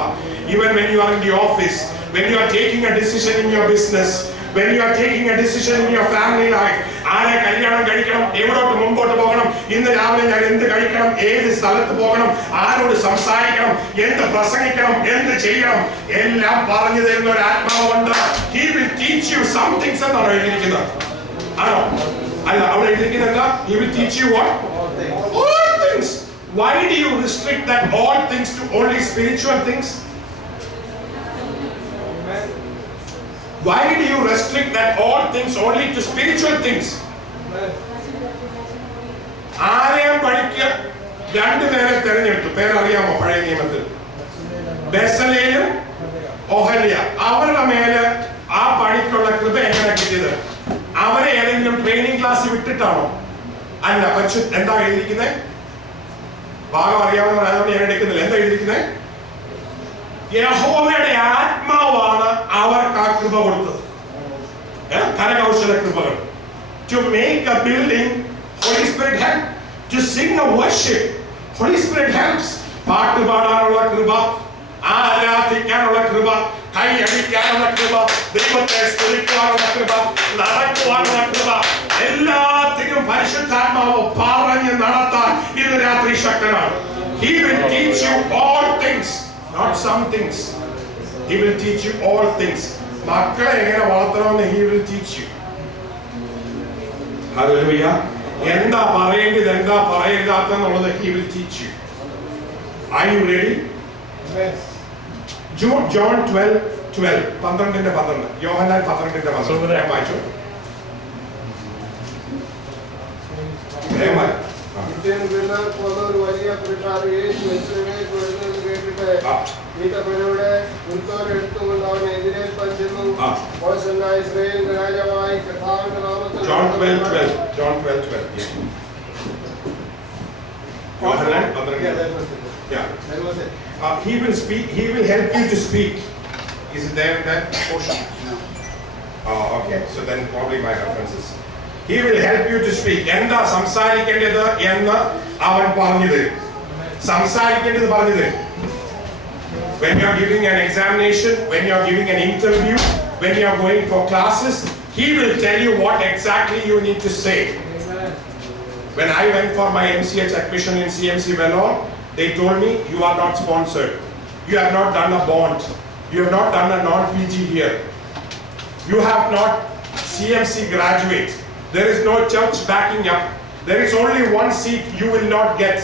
even when you are in the office, when you are taking a decision in your business, when you are taking a decision in your family life. ആരെ കല്യാണം കഴിക്കണം, എവിടോട്ട് മുമ്പോട്ട് പോകണം, ഇന്ന് രാവിലെ ഞാൻ എന്ത് കഴിക്കണം, ഏത് സ്ഥലത്ത് പോകണം, ആരോട് സംസാരിക്കണം, എന്ത് പ്രസംഗിക്കണം, എന്ത് ചെയ്യണം, എല്ലാം പറഞ്ഞു തരുന്ന ഒരു ആത്മാവുണ്ട്. He will teach you some things എന്നാണ് എഴുതിയിരിക്കുന്നത്. ആണോ? അല്ല, അവിടെ എഴുതിയിരിക്കുന്നല്ല. He will teach you what? All things. Why do you restrict that all things to only spiritual things? Why do you restrict that all things only to spiritual things? ആരെയും പഠിക്കുക രണ്ടുപേരെ തെരഞ്ഞെടുത്തു. പേരറിയാമോ? പഴയ നിയമത്തിൽ ബെസലേലും ഓഹല്യ അവരുടെ മേല് ആ പണിക്കുള്ള കൃപ എങ്ങനെ കിട്ടിയത്? അവരെ ഏതെങ്കിലും ട്രെയിനിങ് ക്ലാസ് വിട്ടിട്ടാണോ? അല്ല. പക്ഷെ എന്താ എഴുതിയിരിക്കുന്നത്? ഭാഗം അറിയാവുന്നവരായതുകൊണ്ട് ഞാൻ എടുക്കുന്നില്ല. എന്താ എഴുതിയിരിക്കുന്നത്? യഹോവയുടെ ആത്മാവാണ് അവർക്ക് ആ കൃപ കൊടുത്തത്. കരകൗശല കൃപകൾ. To make a building, Holy Spirit help. To sing a worship, Holy Spirit helps. പാട്ട് പാടാനുള്ള കൃപ, ആരാധിക്കാനുള്ള കൃപ, കൈയടിക്കാനുള്ള കൃപ, ദൈവത്തെ സ്തുതിക്കാനുള്ള കൃപ, നടക്കുവാനുള്ള കൃപ, എല്ലാത്തിനും പരിശുദ്ധാത്മാവ് പറഞ്ഞ് നടത്താൻ ഇന്ന് രാത്രി ശക്തനാണ്. He will teach you all things, not some things. He will teach you all things. മക്കളെ എങ്ങനെ വളർത്തണമെന്ന് He will teach you. Hallelujah. എന്താ പറയേണ്ടത്, എന്താ പറയരുതാത്തെന്നുള്ളത് He will teach you. Are you ready? Yes. John 12:12. 12. യോഹന്നാൻ 12:12. ഞാൻ വായിച്ചു. പിറ്റേന്ന് പെരുന്നാൾ പോകുന്ന ഒരു വലിയ പുരുഷാർ യേശു യെരൂശലേമിലേക്ക് വരുന്നത് കേട്ടിട്ട് ഈത്തപ്പനയുടെ ഉരുത്തോല എടുത്തുകൊണ്ട് അവനെ എതിരേൽപ്പാൻ ചെന്നു. മോശനായ ഇസ്രായേലിന്റെ രാജാവായി കർത്താവിന്റെ നാമത്തിൽ John 12:12. Yohannan 12. Yeah, that was it. Yeah. That was it. He will speak. He will help you to speak. Is it there in that portion? No. Oh, okay. So then probably my references. He will help you to speak. എന്താ സംസാരിക്കേണ്ടത് എന്ന് അവൻ പറഞ്ഞു തരും. സംസാരിക്കേണ്ടത് പറഞ്ഞു തരും. When you are giving an examination, when you are giving an interview, when you are going for classes, he will tell you what exactly you need to say. When I went for my MCH admission in CMC Vellore, they told me you are not sponsored. You have not done a bond. You have not done a non-PG here. You have not CMC graduate. There is no church backing up. There is only one seat you will not get.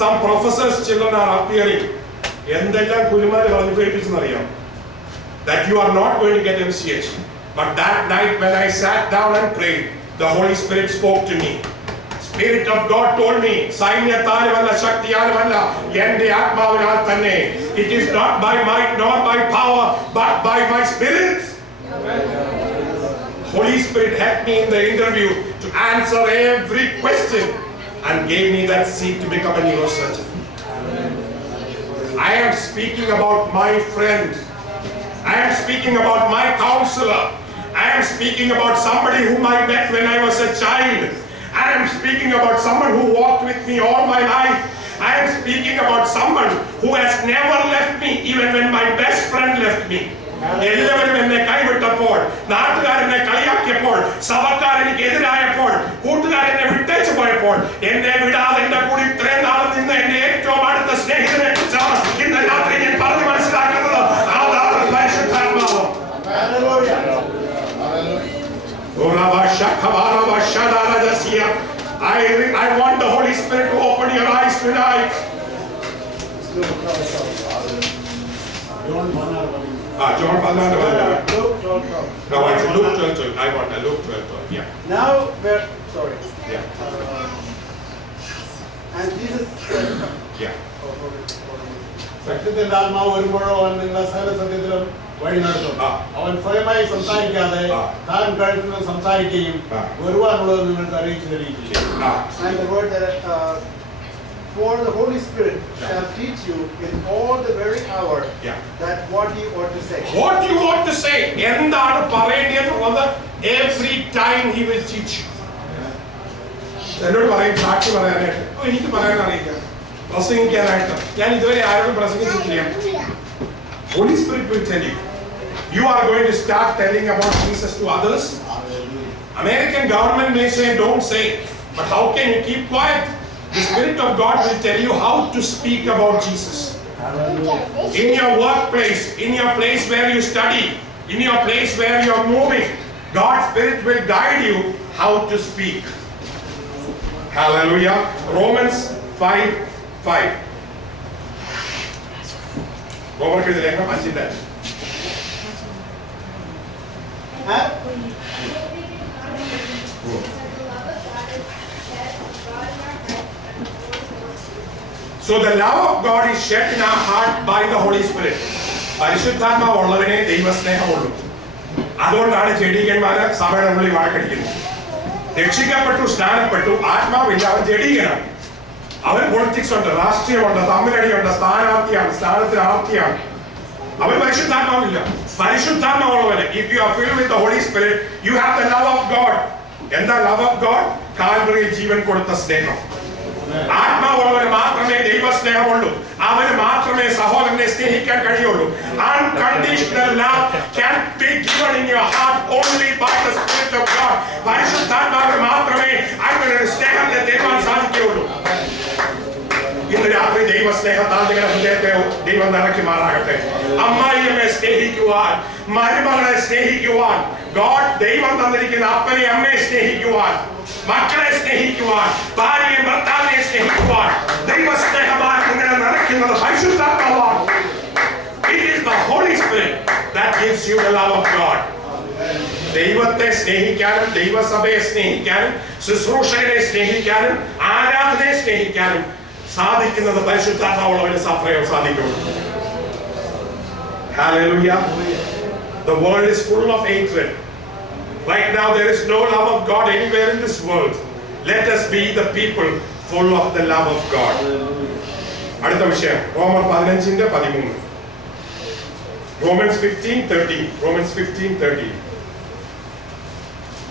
Some professors' children are appearing. എന്തെല്ലാം കുരുമാര് പറഞ്ഞിരിക്കുന്നറിയാം that you are not going to get MCH. But that night when I sat down and prayed, the Holy Spirit spoke to me. Spirit of God told me, സൈന്യത്താലുമല്ല ശക്തിയാലുമല്ല എന്റെ ആത്മാവിനാൽ തന്നെ. It is not by might nor by power but by my spirit. Holy Spirit helped me in the interview to answer every question and gave me that seat to become a neurosurgeon. I am speaking about my friend. I am speaking about my counselor. I am speaking about somebody whom I met when I was a child. I am speaking about someone who walked with me all my life. I am speaking about someone who has never left me even when my best friend left me. എല്ലാവരും എന്നെ കൈവിട്ടപ്പോൾ, നാട്ടുകാരെന്നെ കളിയാക്കിയപ്പോൾ, സഭക്കാരെനിക്ക് എതിരായപ്പോൾ, കൂട്ടുകാരെന്നെ വിട്ടേച്ചു പോയപ്പോൾ, എന്നെ വിടാതെ എന്റെ കൂടെ ഇത്രയും നാളും നിന്ന് എന്റെ ഏറ്റവും അടുത്ത സ്നേഹിതനെ കുറിച്ചാണ് ഇന്ന് രാത്രി ഞാൻ പറഞ്ഞു മനസ്സിലാക്കുന്നത്. അതാണ് പരിശുദ്ധാത്മാവ്. I want the Holy Spirit to open your eyes tonight. John 12. Luke 12. No, it's Luke 12. I want a Luke 12. Yeah. Now, sorry. Yeah. And Jesus Yeah. സത്യത്തിന്റെ ആത്മാവ് വരുമ്പോഴോ അവൻ നിങ്ങളെ സകല സത്യത്തിലും വഴി നടത്തും. അവൻ സ്വയമായി സംസാരിക്കാതെ താൻ കഴിക്കുന്നത് സംസാരിക്കുകയും വരുവാനുള്ളത് നിങ്ങൾക്ക് അറിയിച്ചു തരികയും. And the word that for the Holy Spirit shall teach you in all the very hour that what you ought to say. What you ought to say. എന്താണ് പറയേണ്ടതെന്നുള്ളത് every time he will teach you. എന്നോട് പറയും സാക്ഷി പറയാനായിട്ട്. എനിക്ക് പറയാൻ അറിയില്ല, പ്രസംഗിക്കാനായിട്ട്. ഞാൻ ഇതുവരെ ആരോടും പ്രസംഗിച്ചിട്ടില്ല. Holy Spirit will tell you. You are going to start telling about Jesus to others. American government may say don't say, but how can you keep quiet? The Spirit of God will tell you how to speak about Jesus. In your workplace, in your place where you study, in your place where you are moving, God's Spirit will guide you how to speak. Hallelujah. Romans 5:5. Romans 5:5. So the love of God is shed in our heart by the Holy Spirit. പരിശുദ്ധാത്മാവുള്ളവനെ ദൈവസ്നേഹമുള്ളൂ. അതുകൊണ്ടാണ് ജഡീകന്മാര് സഭയുടെ ഉള്ളിൽ വഴക്കടിക്കുന്നത്. രക്ഷിക്കപ്പെട്ടു, സ്നാനപ്പെട്ടു, ആത്മാവില്ല, അവൻ ജഡീകനാണ്. അവൻ പൊളിറ്റിക്സ് ഉണ്ട്, രാഷ്ട്രീയമുണ്ട്, തമ്മിലടിയുണ്ട്, സ്ഥാനാർത്ഥിയാണ്, സ്ഥാനത്തിന് ആർത്തിയാണ്. അവൻ പരിശുദ്ധാത്മാവില്ല. പരിശുദ്ധാത്മാവുള്ളവന്, if you are filled with the Holy Spirit, you have the love of God. എന്താ love of God? കാൽവറിയിൽ ജീവൻ കൊടുത്ത സ്നേഹം. ആത്മാവുള്ളവന് മാത്രമേ ദൈവസ്നേഹമുള്ളൂ. അവന് മാത്രമേ സഹോദരനെ സ്നേഹിക്കാൻ കഴിയുള്ളൂ. Unconditional love can be given in your heart only by the Spirit of God. പരിശുദ്ധാത്മാവിന് മാത്രമേ അങ്ങനെ ഒരു സ്നേഹത്തെ തരുവാൻ സാധിക്കുകയുള്ളൂ. ഇന്ന് രാത്രി ദൈവസ്നേഹത്താൽ നിങ്ങളുടെ ഹൃദയത്തെ ദൈവം നിറയ്ക്കുമാറാകട്ടെ. അമ്മായിയമ്മയെ സ്നേഹിക്കുവാൻ, മരുമകളെ സ്നേഹിക്കുവാൻ, ദൈവം തന്നിരിക്കുന്ന അപ്പനെ അമ്മയെ സ്നേഹിക്കുവാൻ, മക്കളെ സ്നേഹിക്കുവാൻ, ഭാര്യയെ ഭർത്താവിനെ സ്നേഹിക്കുവാൻ ദൈവസ്നേഹമായി നിങ്ങളെ നിറയ്ക്കുന്നത് പരിശുദ്ധാത്മാവാണ്. It is the Holy Spirit that gives you the love of God. ദൈവത്തെ സ്നേഹിക്കാനും, ദൈവസഭയെ സ്നേഹിക്കാനും, ശുശ്രൂഷകരെ സ്നേഹിക്കാനും, ആരാധനയെ സ്നേഹിക്കാനും സാധിക്കുന്നത് പരിശുദ്ധാത്മാവുള്ളവന് സാധിക്കും. Hallelujah. The world is full of hatred. Right now there is no love of God anywhere in this world. Let us be the people full of the love of God. അടുത്ത വിഷയം റോമർ 15:13. Romans 15:13. Romans 15:13.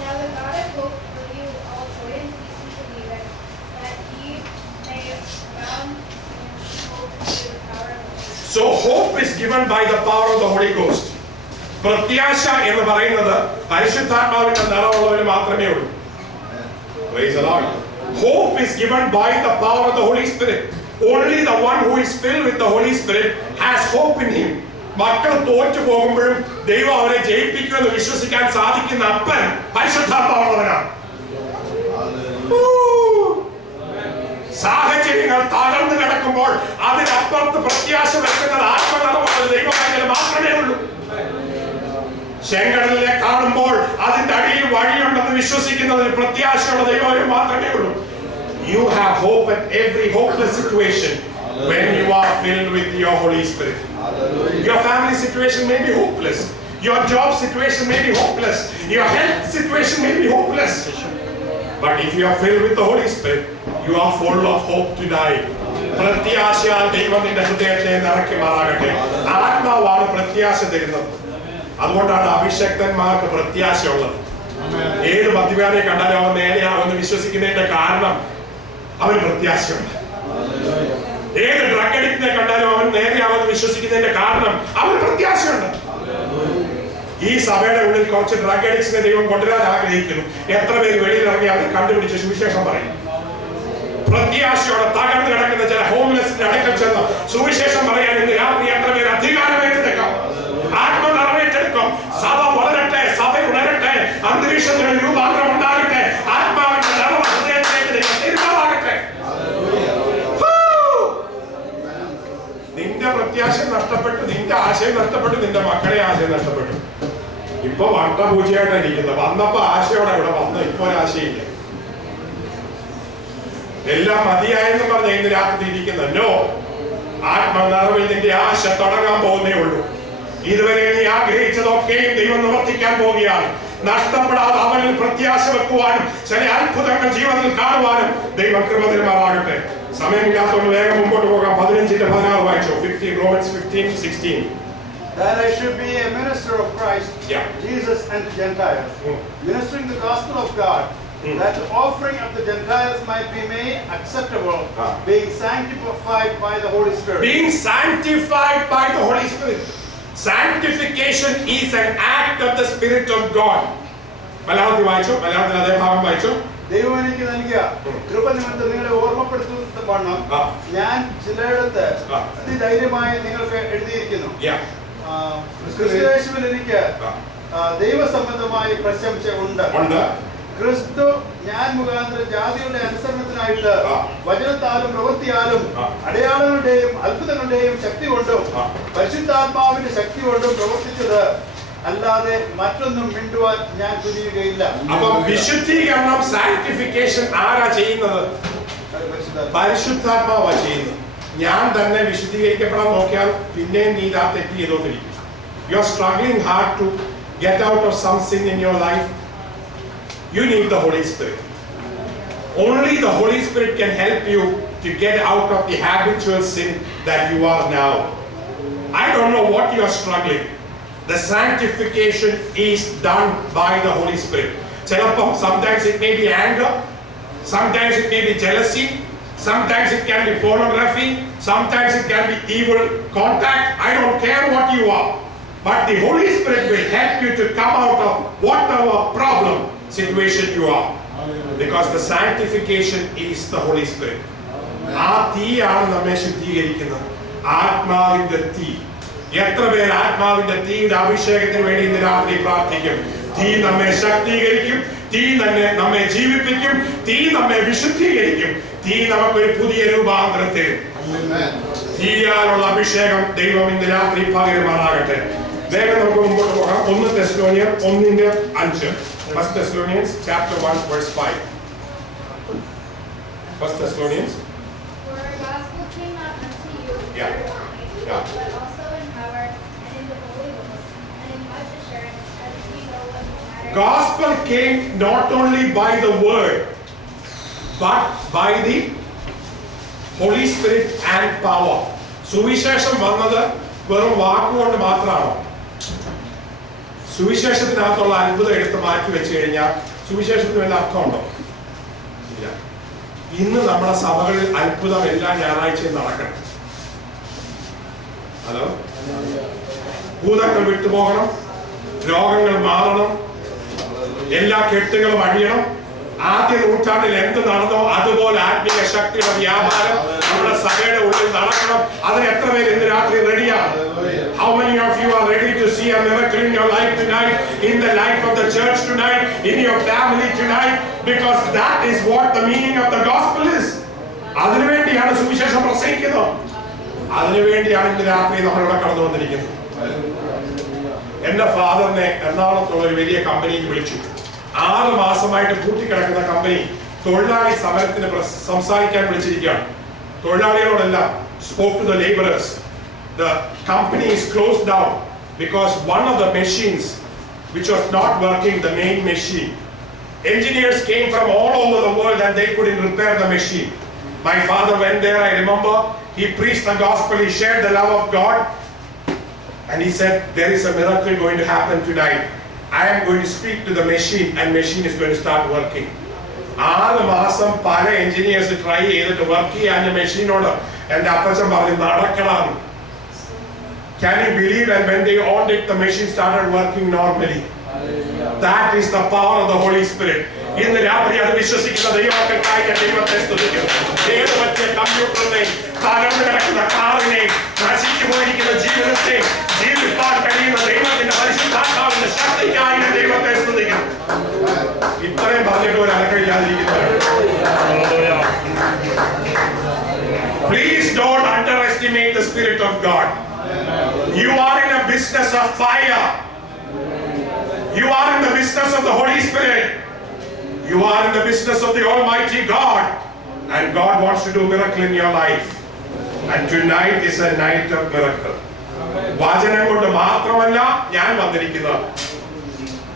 Now the God of hope fill you with all joy and peace in believing, that ye may abound in hope through the power of the Holy Ghost. So hope is given by the power of the Holy Ghost. പ്രത്യാശ എന്ന് പറയുന്നത് പരിശുദ്ധാത്മാവിന്റെ നിറവുള്ളവന് മാത്രമേ ഉള്ളൂ. Praise the Lord. Hope is given by the power of the Holy Spirit. Only the one who is filled with the Holy Spirit has hope in him. മക്കൾ തോറ്റു പോകുമ്പോഴും ദൈവം അവരെ ജയിപ്പിക്കുമെന്ന് വിശ്വസിക്കാൻ സാധിക്കുന്ന അപ്പൻ പരിശുദ്ധാത്മാവുള്ളവനാണ്. സാഹചര്യങ്ങൾ തകർന്നു കിടക്കുമ്പോൾ അതിനപ്പുറത്ത് പ്രത്യാശ വെക്കുന്നത് ആത്മനിറവുള്ള ദൈവമായിട്ട് മാത്രമേ ഉള്ളൂ. ചെങ്കടലിനെ കാണുമ്പോൾ അതിന്റെ അടിയിൽ വഴിയുണ്ടെന്ന് വിശ്വസിക്കുന്നതിന് പ്രത്യാശയുള്ള ദൈവം മാത്രമേ ഉള്ളൂ. You have hope in every hopeless situation when you are filled with your Holy Spirit. Your family situation may be hopeless. Your job situation may be hopeless. Your health situation may be hopeless. But if you are filled with the Holy Spirit, you are full of hope today. പ്രത്യാശയാൽ ദൈവം നിന്റെ ഹൃദയത്തെ നിറയ്ക്കുമാറാകട്ടെ. ആത്മാവാണ് പ്രത്യാശ തരുന്നത്. അതുകൊണ്ടാണ് അഭിഷക്തന്മാർക്ക് പ്രത്യാശയുള്ളത്. ഏത് മദ്യപാനെ കണ്ടാലും അവൻ നേരെയാവുമെന്ന് വിശ്വസിക്കുന്നതിന്റെ കാരണം അവന് പ്രത്യാശയുണ്ട്. ഏത് ഡ്രഗ് അഡിക്റ്റിനെ കണ്ടാലും അവൻ നേരെയാവുമെന്ന് വിശ്വസിക്കുന്നതിന്റെ കാരണം അവന് പ്രത്യാശയുണ്ട്. ഈ സഭയുടെ ഉള്ളിൽ കുറച്ച് ഡ്രഗ് അഡിക്ട്സിനെ ദൈവം കൊണ്ടുവരാൻ ആഗ്രഹിക്കുന്നു. എത്ര പേര് വെളിയിൽ ഇറങ്ങി അവരെ കണ്ടുപിടിച്ച് സുവിശേഷം പറയും. പ്രത്യാശയോടെ തകർന്നു കിടക്കുന്ന ചില ഹോംലെസിന്റെ അടുക്കൽ ചെന്ന് സുവിശേഷം പറയാൻ ഇന്ന് രാത്രി എത്ര പേര് അധികാരമേറ്റെടുക്കാം, ആത്മനിറവേറ്റെടുക്കും. സഭ വളരട്ടെ, സഭ ഉണരട്ടെ, അന്തരീക്ഷത്തിന് രൂപാന്തരം ഉണ്ടാകട്ടെ, ആത്മാവിന്റെ നിറവ് ഹൃദയത്തിലേക്ക് തീരുമാനമാകട്ടെ. നിന്റെ പ്രത്യാശ നഷ്ടപ്പെട്ടു, നിന്റെ ആശയം നഷ്ടപ്പെട്ടു, നിന്റെ മക്കളെ ആശയം നഷ്ടപ്പെട്ടു. ഇപ്പൊ വട്ടപൂജയായിട്ടായിരിക്കുന്നത്. വന്നപ്പോ ആശയോടെ ഇവിടെ വന്നു, ഇപ്പൊ ഒരാശയില്ല. എല്ലാം മതിയായെന്ന് പറഞ്ഞ ഇന്ന് രാത്രി ഇരിക്കുന്നല്ലോ. ആത്മനിറവിൽ നിന്റെ ആശ തുടങ്ങാൻ പോകുന്നേ ഉള്ളൂ. ഇതുവരെ നീ ആഗ്രഹിച്ചതൊക്കെയും ദൈവം നിവർത്തിക്കാൻ പോവുകയാണ്. നഷ്ടപ്പെടാതെ അവനിൽ പ്രത്യാശ വെക്കുവാനും ചില അത്ഭുതങ്ങൾ ജീവിതത്തിൽ കാണുവാനും ദൈവം കൃപ തരുമാറാകട്ടെ. സമയമില്ലാത്തതുകൊണ്ട് വേഗം മുമ്പോട്ട് പോകാം. 15:16 വായിച്ചോ. Romans 15:16. That I should be a minister of Christ, Jesus and the Gentiles, ministering the gospel of God, that the offering of the Gentiles might be made acceptable, being sanctified by the Holy Spirit. Being sanctified by the Holy Spirit. Sanctification is an act of the Spirit of God. മലയാളത്തിൽ വായിച്ചോ, മലയാളത്തിൽ അതേ ഭാഗം വായിച്ചോ. ദൈവം എനിക്ക് നൽകിയ കൃപ നിമിത്തം നിങ്ങളെ ഓർമ്മപ്പെടുത്തുന്ന വണ്ണം ഞാൻ ചിലയിടത്ത് അതിധൈര്യമായി നിങ്ങൾക്ക് എഴുതിയിരിക്കുന്നു. ക്രിസ്തുയേശുവിൽ എനിക്ക് ദൈവസംബന്ധമായ പ്രശംസ ഉണ്ട്. ക്രിസ്തു ഞാൻ മുഖാന്തരം ജാതികളുടെ അനുസരണത്തിനായിട്ട് വചനത്താലും പ്രവൃത്തിയാലും അടയാളങ്ങളുടെയും അത്ഭുതങ്ങളുടെയും ശക്തി കൊണ്ടും പരിശുദ്ധാത്മാവിന്റെ ശക്തി കൊണ്ടും പ്രവർത്തിച്ചത് അല്ലാതെ മറ്റൊന്നും മിണ്ടുവാൻ ഞാൻ തുനിയുകയില്ല. അപ്പൊ വിശുദ്ധീകരണം, സാങ്ക്ടിഫിക്കേഷൻ ആരാ ചെയ്യുന്നത്? പരിശുദ്ധാത്മാവാ ചെയ്യുന്നത്. ഞാൻ തന്നെ വിശുദ്ധീകരിക്കപ്പെടാൻ നോക്കിയാൽ പിന്നെ നീ ഇതാ തെറ്റ് ചെയ്തോണ്ടിരിക്കും. You are struggling hard to get out of some sin in your life. You need the Holy Spirit. Only the Holy Spirit can help you to get out of the habitual sin that you are now. I don't know what you are struggling. The sanctification is done by the Holy Spirit. Sometimes it may be anger, sometimes it may be jealousy, sometimes it can be pornography, sometimes it can be evil contact. I don't care what you are, but the Holy Spirit will help you to come out of whatever problem situation you are, because the sanctification is the Holy Spirit. ആ തീയാണ് നമ്മെ ശുദ്ധീകരിക്കുന്നത്, ആത്മാവിന്റെ തീ. എത്ര പേർ ആത്മാവിന്റെ തീയുടെ അഭിഷേകത്തിന് വേണ്ടി ഇന്ന് രാത്രി പ്രാർത്ഥിക്കും? തീ നമ്മെ ശക്തീകരിക്കും, തീ തന്നെ നമ്മെ ജീവിപ്പിക്കും, തീ നമ്മെ വിശുദ്ധീകരിക്കും, തീ നമുക്കൊരു പുതിയ രൂപാന്തരം തരും. തീയാലുള്ള അഭിഷേകം ദൈവം ഇന്ന് രാത്രി പകരുമാറാകട്ടെ. വേഗം നമുക്ക് മുമ്പോട്ട് പോകാം. 1 തെസ്സലോനിയർ 1:5. 1 Thessalonians chapter 1 verse 5. 1 Thessalonians. For our gospel came not unto you in Yeah. word only, Yeah. but also in power and in the Holy Ghost and in much assurance, as we know what matters. Gospel came not only by the word, but by the Holy Spirit and power. സുവിശേഷം വന്നത് വെറും വാക്കുകൊണ്ട് മാത്രമാണോ? സുവിശേഷത്തിനകത്തുള്ള അത്ഭുതം എടുത്ത് മാറ്റി വെച്ച് കഴിഞ്ഞാൽ സുവിശേഷത്തിന് വല്ല അർത്ഥമുണ്ടോ? ഇല്ല. ഇന്ന് നമ്മുടെ സഭകളിൽ അത്ഭുതം എല്ലാ ഞായറാഴ്ചയും നടക്കണം. ഹലോ, ഭൂതങ്ങൾ വിട്ടുപോകണം, രോഗങ്ങൾ മാറണം, എല്ലാ കെട്ടുകളും അഴിയണം. ആദ്യ നൂറ്റാണ്ടിൽ എന്ത് നടന്നോ അതുപോലെ ആത്മീയ ശക്തിയുടെ വ്യാപാരം നമ്മുടെ സഭയുടെ ഉള്ളിൽ നടക്കണം. അതിന് എത്ര പേര് ഇന്ന് രാത്രി റെഡിയാണ്? How many of you are ready to see a miracle in your life tonight, in the life of the church tonight, in your family tonight? Because that is what the meaning of the gospel is. അതിനുവേണ്ടിയാണ് സുവിശേഷം പ്രസംഗിക്കുന്നത്. അതിനുവേണ്ടിയാണ് ഇന്ന് രാത്രി നമ്മളിവിടെ കടന്നു വന്നിരിക്കുന്നത്. എന്റെ ഫാദറിനെ എറണാകുളത്തുള്ള ഒരു വലിയ കമ്പനിക്ക് വിളിച്ചു. 6 മാസമായിട്ട് പൂട്ടിക്കിടക്കുന്ന കമ്പനി തൊഴിലാളി സമരത്തിന് സംസാരിക്കാൻ വിളിച്ചിരിക്കുകയാണ്. തൊഴിലാളികളോടെല്ലാം spoke to the laborers. The company is closed down because one of the machines which was not working, the main machine. Engineers came from all over the world and they couldn't repair the machine. My father went there, I remember. He preached the gospel, he shared the love of God. And he said, there is a miracle going to happen tonight. I am going to speak to the machine and machine is going to start working. 6 മാസം പല എഞ്ചിനീയേഴ്സ് ട്രൈ ചെയ്തിട്ട് വർക്ക് ചെയ്യാൻ മെഷീനോട് എന്റെ അപ്പച്ചൻ പറഞ്ഞു നടക്കണം. Can you believe? And when they owned it, the machine started working normally. That is the power of the Holy Spirit. ഇന്ന് രാത്രി അത് വിശ്വസിക്കുന്ന ദൈവമക്കൾക്കായി ഞാൻ ദൈവത്തെ സ്തുതിക്കുന്നു. ഏത് പറ്റിയ കമ്പ്യൂട്ടറിനെയും തകർന്നു കിടക്കുന്ന കാറിനെയും നശിച്ചു പോയിരിക്കുന്ന ജീവിതത്തെയും ജീവിക്കാൻ കഴിയുന്ന ദൈവത്തിന്റെ പരിശുദ്ധാത്മാവിന്റെ ശക്തിക്കായി ഞാൻ ദൈവത്തെ സ്തുതിക്കുന്നു. ഇത്രയും പറഞ്ഞിട്ട് ഒരു അലക്കമില്ലാതിരിക്കുന്നവരാണ്. Please don't underestimate the Spirit of God. You are in a business of fire. You are in the business of the Holy Spirit. You are in the business of the Almighty God. And God wants to do a miracle in your life. And tonight is a night of miracle. വചനം കൊണ്ട് മാത്രമല്ല ഞാൻ വന്നിരിക്കുന്നത്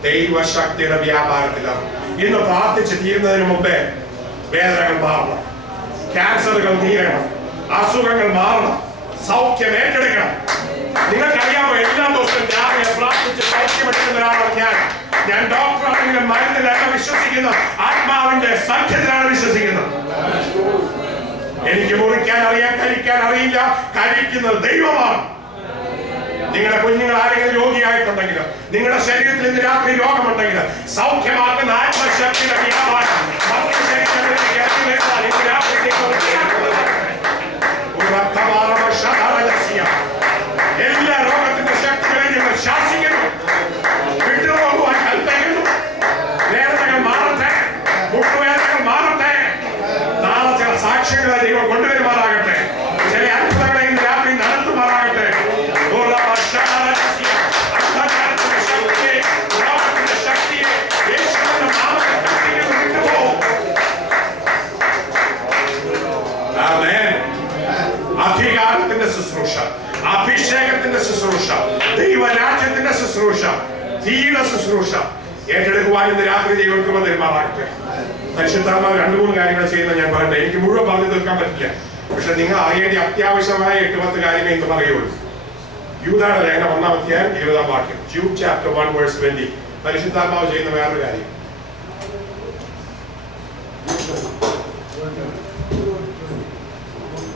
ദൈവശക്തിയുടെ വ്യാപാരത്തിലാണ്. ഇന്ന് പ്രാർത്ഥിച്ച് തീരുന്നതിന് മുമ്പേ വേദനകൾ മാറണം, ക്യാൻസറുകൾ നീരണം, അസുഖങ്ങൾ മാറണം, സൗഖ്യം ഏറ്റെടുക്കണം. നിങ്ങൾക്കറിയാമോ, എല്ലാ ദിവസവും രാവിലെ പ്രാർത്ഥിച്ച് സൗഖ്യമെടുക്കുന്ന ഒരാളാണ് ഞാൻ ഡോക്ടറാണെങ്കിലും മരുന്നിലല്ല വിശ്വസിക്കുന്നത്, ആത്മാവിന്റെ സഖ്യത്തിലാണ് വിശ്വസിക്കുന്നത്. എനിക്ക് മുറിക്കാൻ അറിയാം, കഴിക്കാൻ അറിയില്ല, കഴിക്കുന്നത് ദൈവമാണ്. നിങ്ങളുടെ കുഞ്ഞുങ്ങൾ ആരെങ്കിലും രോഗിയായിട്ടുണ്ടെങ്കിൽ, നിങ്ങളുടെ ശരീരത്തിൽ ഇന്ന് രാത്രി രോഗമുണ്ടെങ്കിൽ സൗഖ്യമാക്കുന്ന ആത്മശക്തിയുടെ വ്യാപാരം എല്ലാ രോഗത്തിന്റെ ശക്തികളെ ഞങ്ങൾ ശാസിക്കുന്നു, വിട്ടുപോകുവാൻ കൽപ്പിക്കുന്നു. വേദനകൾ മാറട്ടെ, മുട്ടുവേദനകൾ മാറട്ടെ. നാളെ ചില സാക്ഷ്യങ്ങളെ ദൈവം കൊണ്ടുവരുമാറാകട്ടെ, ചില അത്ഭുതങ്ങളെ ഇന്ന് രാത്രി നടത്തുമാറാകട്ടെ. അധികാരത്തിന്റെ ശുശ്രൂഷ, അഭിഷേകത്തിന്റെ ശുശ്രൂഷ, ദൈവരാജ്യത്തിന്റെ ശുശ്രൂഷ, തീയുടെ ശുശ്രൂഷ ഏറ്റെടുക്കുവാൻ ഇന്ന് രാത്രി ദൈവം തീരുമാനമാകട്ടെ. പരിശുദ്ധാത്മാവ് 2-3 കാര്യങ്ങൾ ചെയ്യുന്ന ഞാൻ പറയട്ടെ. എനിക്ക് മുഴുവൻ പറഞ്ഞു തീർക്കാൻ പറ്റില്ല, പക്ഷെ നിങ്ങൾ അറിയേണ്ട അത്യാവശ്യമായ 8-10 കാര്യങ്ങൾ എന്ന് പറയുള്ളൂ. യൂദായുടെ ലേഖനം 1-ാം അധ്യായം 20-ാം വാക്യം, Jude chapter 1 verse 20. പരിശുദ്ധാത്മാവ് ചെയ്യുന്ന വേറൊരു കാര്യം.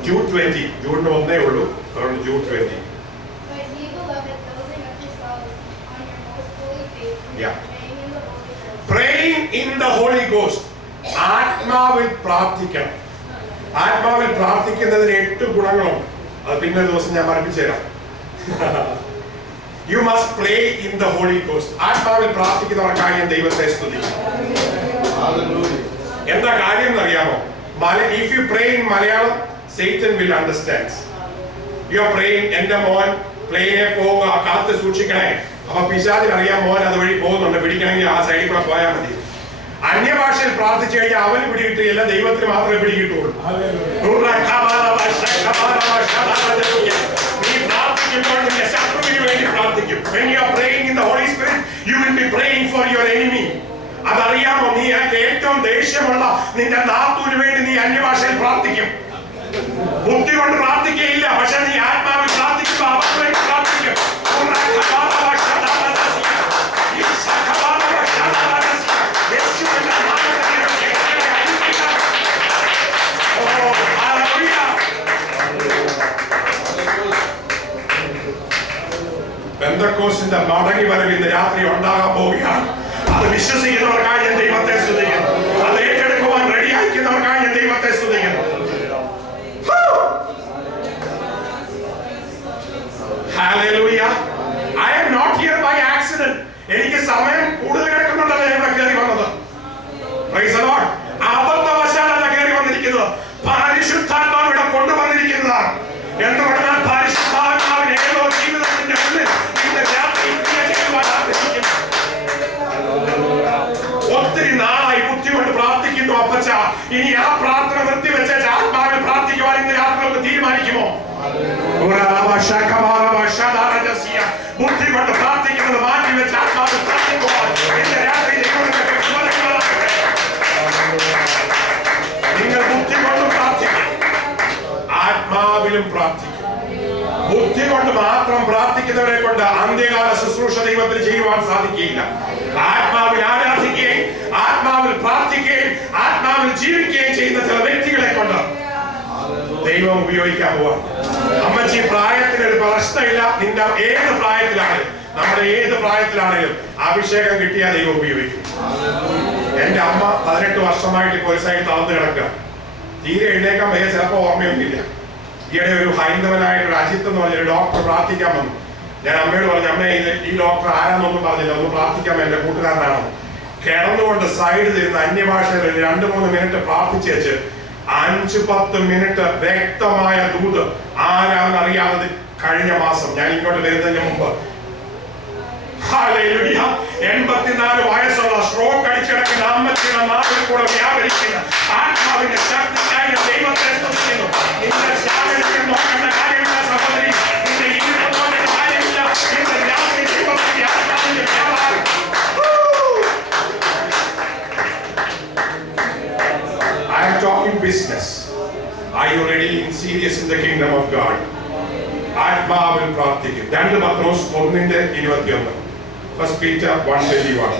Jude 20, ജൂഡിന് 1 ഉള്ളൂ, അതുകൊണ്ട് Jude 20. But ye, beloved, building up yourselves on your most holy faith, Yeah. praying in the Holy Ghost. Praying in the Holy Ghost. ആത്മാവിൽ പ്രാർത്ഥിക്കണം. ആത്മാവിൽ പ്രാർത്ഥിക്കുന്നതിന് 8 ഗുണങ്ങളുണ്ട്. അത് പിന്നെ ഒരു ദിവസം ഞാൻ പഠിപ്പിച്ചു തരാം. You must pray in the Holy Ghost. ആത്മാവിൽ പ്രാർത്ഥിക്കുന്നവർക്കായി ഞാൻ ദൈവത്തെ സ്തുതിക്കും. എന്താ കാര്യം എന്നറിയാമോ? If you pray in Malayalam, Satan will understand. You are praying, എന്റെ മോൻ പ്ലെയിനെ പോവുക, കാത്ത് സൂക്ഷിക്കണേ. അപ്പൊ പിശാചിന് അറിയാം മോൻ അതുവഴി പോകുന്നുണ്ട്, പിടിക്കണമെങ്കിൽ ആ സൈഡിൽ കൂടെ പോയാൽ മതി. അന്യഭാഷയിൽ പ്രാർത്ഥിച്ചു കഴിഞ്ഞാൽ അവന് പിടികിട്ടില്ല, ദൈവത്തിന് മാത്രമേ പിടികിട്ടുള്ളൂ. നീ പ്രാർത്ഥിക്കുമ്പോൾ നിന്റെ ശത്രുവിന് വേണ്ടി പ്രാർത്ഥിക്കും. When you are praying in the Holy Spirit, you will be praying for your enemy. അതറിയാമോ? നീ ഏറ്റവും ദേഷ്യമുള്ള നിന്റെ നാത്തൂന് വേണ്ടി നീ അന്യഭാഷയിൽ പ്രാർത്ഥിക്കും. ബുദ്ധി കൊണ്ട് പ്രാർത്ഥിക്കുകയില്ല, പക്ഷെ നീ ആത്മാവിൽ പ്രാർത്ഥിക്കുമ്പോൾ അവർക്ക് വേണ്ടി പ്രാർത്ഥിക്കും. പെന്തക്കോസ്തിന്റെ മടങ്ങി വരവ് ഇന്ന് രാത്രി ഉണ്ടാകാൻ പോവുകയാണ്. അത് വിശ്വസിക്കുന്നവർക്കായി ഞാൻ ദൈവത്തെ സ്തുതിക്കുന്നു. അത് ഏറ്റെടുക്കുവാൻ റെഡിയായിരിക്കുന്നവർക്കായി ഞാൻ ദൈവത്തെ സ്തുതിക്കുന്നു. Hallelujah. I am not here by accident. എനിക്ക് സമയം കൂടുതൽ കിടക്കുന്നുണ്ടല്ലോ ഞാൻ കയറി വന്നത്. Praise the Lord. അബദ്ധവശാലല്ല കയറി വന്നിരിക്കുന്നത്, പരിശുദ്ധാത്മാവ് ഇവിടെ കൊണ്ടുവന്നിരിക്കുന്നതാണ്. എന്ന് പറഞ്ഞാൽ പരിശുദ്ധാത്മാവിന് ഏതോ ജീവിതത്തിന്റെ ഉള്ളിൽ ഇന്ന് രാത്രി ക്രിയ ചെയ്യുവാൻ ആഗ്രഹിക്കുന്നു. ഒത്തിരി നാളായി ബുദ്ധി കൊണ്ട് പ്രാർത്ഥിക്കുന്നു അപ്പച്ച. ഇനി ആ പ്രാർത്ഥന നിർത്തിവെച്ച് ആത്മാവിൽ പ്രാർത്ഥിക്കുവാൻ ഇന്ന് രാത്രി ഒന്ന് തീരുമാനിക്കുമോ? ബുദ്ധി കൊണ്ട് പ്രാർത്ഥിക്കുന്നത് മാറ്റിവെച്ച് ആത്മാവിൽ പ്രാർത്ഥിക്കുവാൻ ഇന്ന് രാത്രി നിങ്ങൾ ബുദ്ധി കൊണ്ട് പ്രാർത്ഥിക്കും, ആത്മാവിലും പ്രാർത്ഥിക്കും. ബുദ്ധി കൊണ്ട് മാത്രം പ്രാർത്ഥിക്കുന്നവരെ കൊണ്ട് അന്ത്യകാല ശുശ്രൂഷ ദൈവത്തിന് ചെയ്യുവാൻ സാധിക്കുകയില്ല. ആത്മാവിൽ ആരാധിക്കുകയും ആത്മാവിൽ പ്രാർത്ഥിക്കുകയും ആത്മാവിൽ ജീവിക്കുകയും ചെയ്യുന്ന ചില വ്യക്തികളെ കൊണ്ട് ദൈവം ഉപയോഗിക്കാൻ പോവാൻ. അമ്മച്ചി, പ്രായത്തിനൊരു പ്രശ്നമില്ല. നിന്റെ ഏത് പ്രായത്തിലാണെങ്കിലും, നമ്മുടെ ഏത് പ്രായത്തിലാണെങ്കിലും അഭിഷേകം കിട്ടിയാൽ ദൈവം ഉപയോഗിക്കും. എന്റെ അമ്മ 18 വർഷമായിട്ട് ഇപ്പോൾ ഒരു സൈഡ് തളർന്നു കിടക്കുക, തീരെ എഴുന്നേക്കാൻ വയ്യ, ചിലപ്പോൾ ഓർമ്മയൊന്നുമില്ല. ഈയിടെ ഒരു ഹൈന്ദവനായിട്ടൊരു അജിത്ത് എന്ന് പറഞ്ഞൊരു ഡോക്ടർ പ്രാർത്ഥിക്കാൻ വന്നു. ഞാൻ അമ്മയോട് പറഞ്ഞു, അമ്മ ഈ ഡോക്ടർ ആരാന്നൊന്നും പറഞ്ഞില്ല, ഒന്ന് പ്രാർത്ഥിക്കാൻ എന്റെ കൂട്ടുകാരനാണ്. കിടന്നുകൊണ്ട് സൈഡ് തരുന്ന അന്യഭാഷയിൽ 2-3 മിനിറ്റ് പ്രാർത്ഥിച്ചു വെച്ച് 5-10 മിനിറ്റ് വ്യക്തമായ ദൂത് ആരാന്നറിയാതെ കഴിഞ്ഞ മാസം ഞാൻ ഇങ്ങോട്ട് വരുന്നതിന് മുമ്പ് 84 വയസ്സുള്ള സ്ട്രോക്ക് അടിച്ചിടക്കുന്ന അമ്മച്ചിയുടെ നാവിൽ കൂടെ വ്യാപരിക്കുന്ന ആത്മാവിന്റെ ശക്തിക്കായി ദൈവത്തെ സ്തുതിക്കുന്നു. നിന്റെ ശാരീരികം നോക്കേണ്ട കാര്യമില്ല സഹോദരി, നിന്റെ ജീവിതം നോക്കേണ്ട കാര്യമില്ല. നിന്റെ രാത്രി ദൈവത്തിന്റെ ആത്മാവിന്റെ വ്യാപാരം. I am talking business. Are you ready and serious in the kingdom of God? ആത്മാവിൽ പ്രാർത്ഥിക്കും. 2 പത്രോസ് 1:21. 1 Peter 1:21.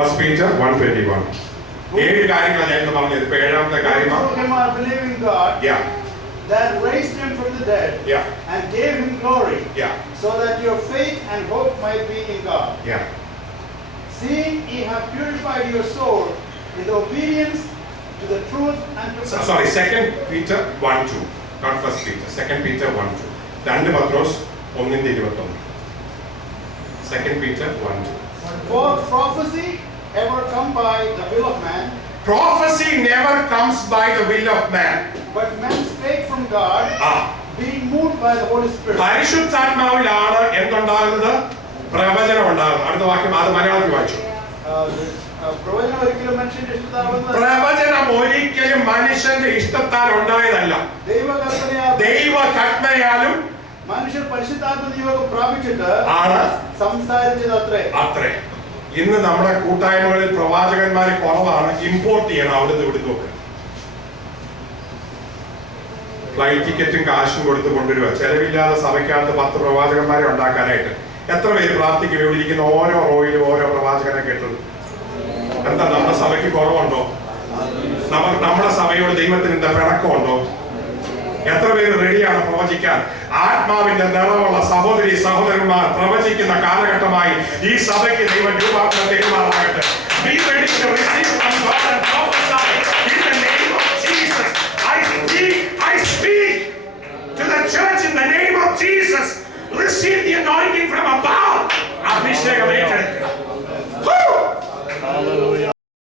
1 Peter 1:21. 7 കാര്യങ്ങളാണ് ഞാൻ പറഞ്ഞത്. ഇപ്പൊ 7ാമത്തെ കാര്യമാണ്. Believing God, Yeah. that raised him from the dead, Yeah. and gave him glory, Yeah. so that your faith and hope might be in God. Yeah. Seeing ye have purified your soul in obedience to the truth and to Sorry, 2 Peter 1:2. Not 1 Peter. 2 Peter 1:2. 2 Pathros 1:21. 2 Peter 1:2. For prophecy ever come by the will of man, Prophecy never comes by the will of man. but men spake from God, being moved by the Holy Spirit. പരിശുദ്ധാത്മാവിലാണ് എന്തുണ്ടാകുന്നത്? പ്രവചനം ഉണ്ടാകുന്നത്. അടുത്ത വാക്യം അത് മലയാളത്തിൽ വായിച്ചു. പ്രവചനം ഒരിക്കലും മനുഷ്യന്റെ ഇഷ്ടത്താൽ പ്രവചനം ഒരിക്കലും മനുഷ്യന്റെ ഇഷ്ടത്താൽ ഉണ്ടായതല്ല. ദൈവകൽപ്പനയാലും മനുഷ്യർ പരിശുദ്ധാത്മ നിയോഗം പ്രാപിച്ചിട്ട് ആണ് സംസാരിച്ചത് അത്രേ. ഇന്ന് നമ്മുടെ കൂട്ടായ്മകളിൽ പ്രവാചകന്മാരെ കുറവാണ്. ഇമ്പോർട്ട് ചെയ്യണം അവിടുന്ന് ഇവിടുന്ന് ഒക്കെ. ഫ്ലൈറ്റ് ടിക്കറ്റും കാശും കൊടുത്ത് കൊണ്ടുവരിക. ചെലവില്ലാതെ സഭയ്ക്കകത്ത് 10 പ്രവാചകന്മാരെ ഉണ്ടാക്കാനായിട്ട് എത്ര പേര് പ്രാർത്ഥിക്കും? ഇവിടെ ഇരിക്കുന്ന ഓരോ റോയിലും ഓരോ പ്രവാചകനെ കേട്ടത്. എന്താ നമ്മുടെ സഭയ്ക്ക് കുറവുണ്ടോ? നമ്മുടെ സഭയോട് ദൈവത്തിന് എന്താ പിണക്കമുണ്ടോ? എത്ര പേര് റെഡിയാണ് പ്രവചിക്കാൻ? ആത്മാവിന്റെ നിറവുള്ള സഹോദരി സഹോദരന്മാർ പ്രവചിക്കുന്ന കാലഘട്ടമായി ഈ സഭയ്ക്ക് ദൈവം രൂപാന്തരം തരുമാറാകട്ടെ. Be ready to receive from God and prophesy.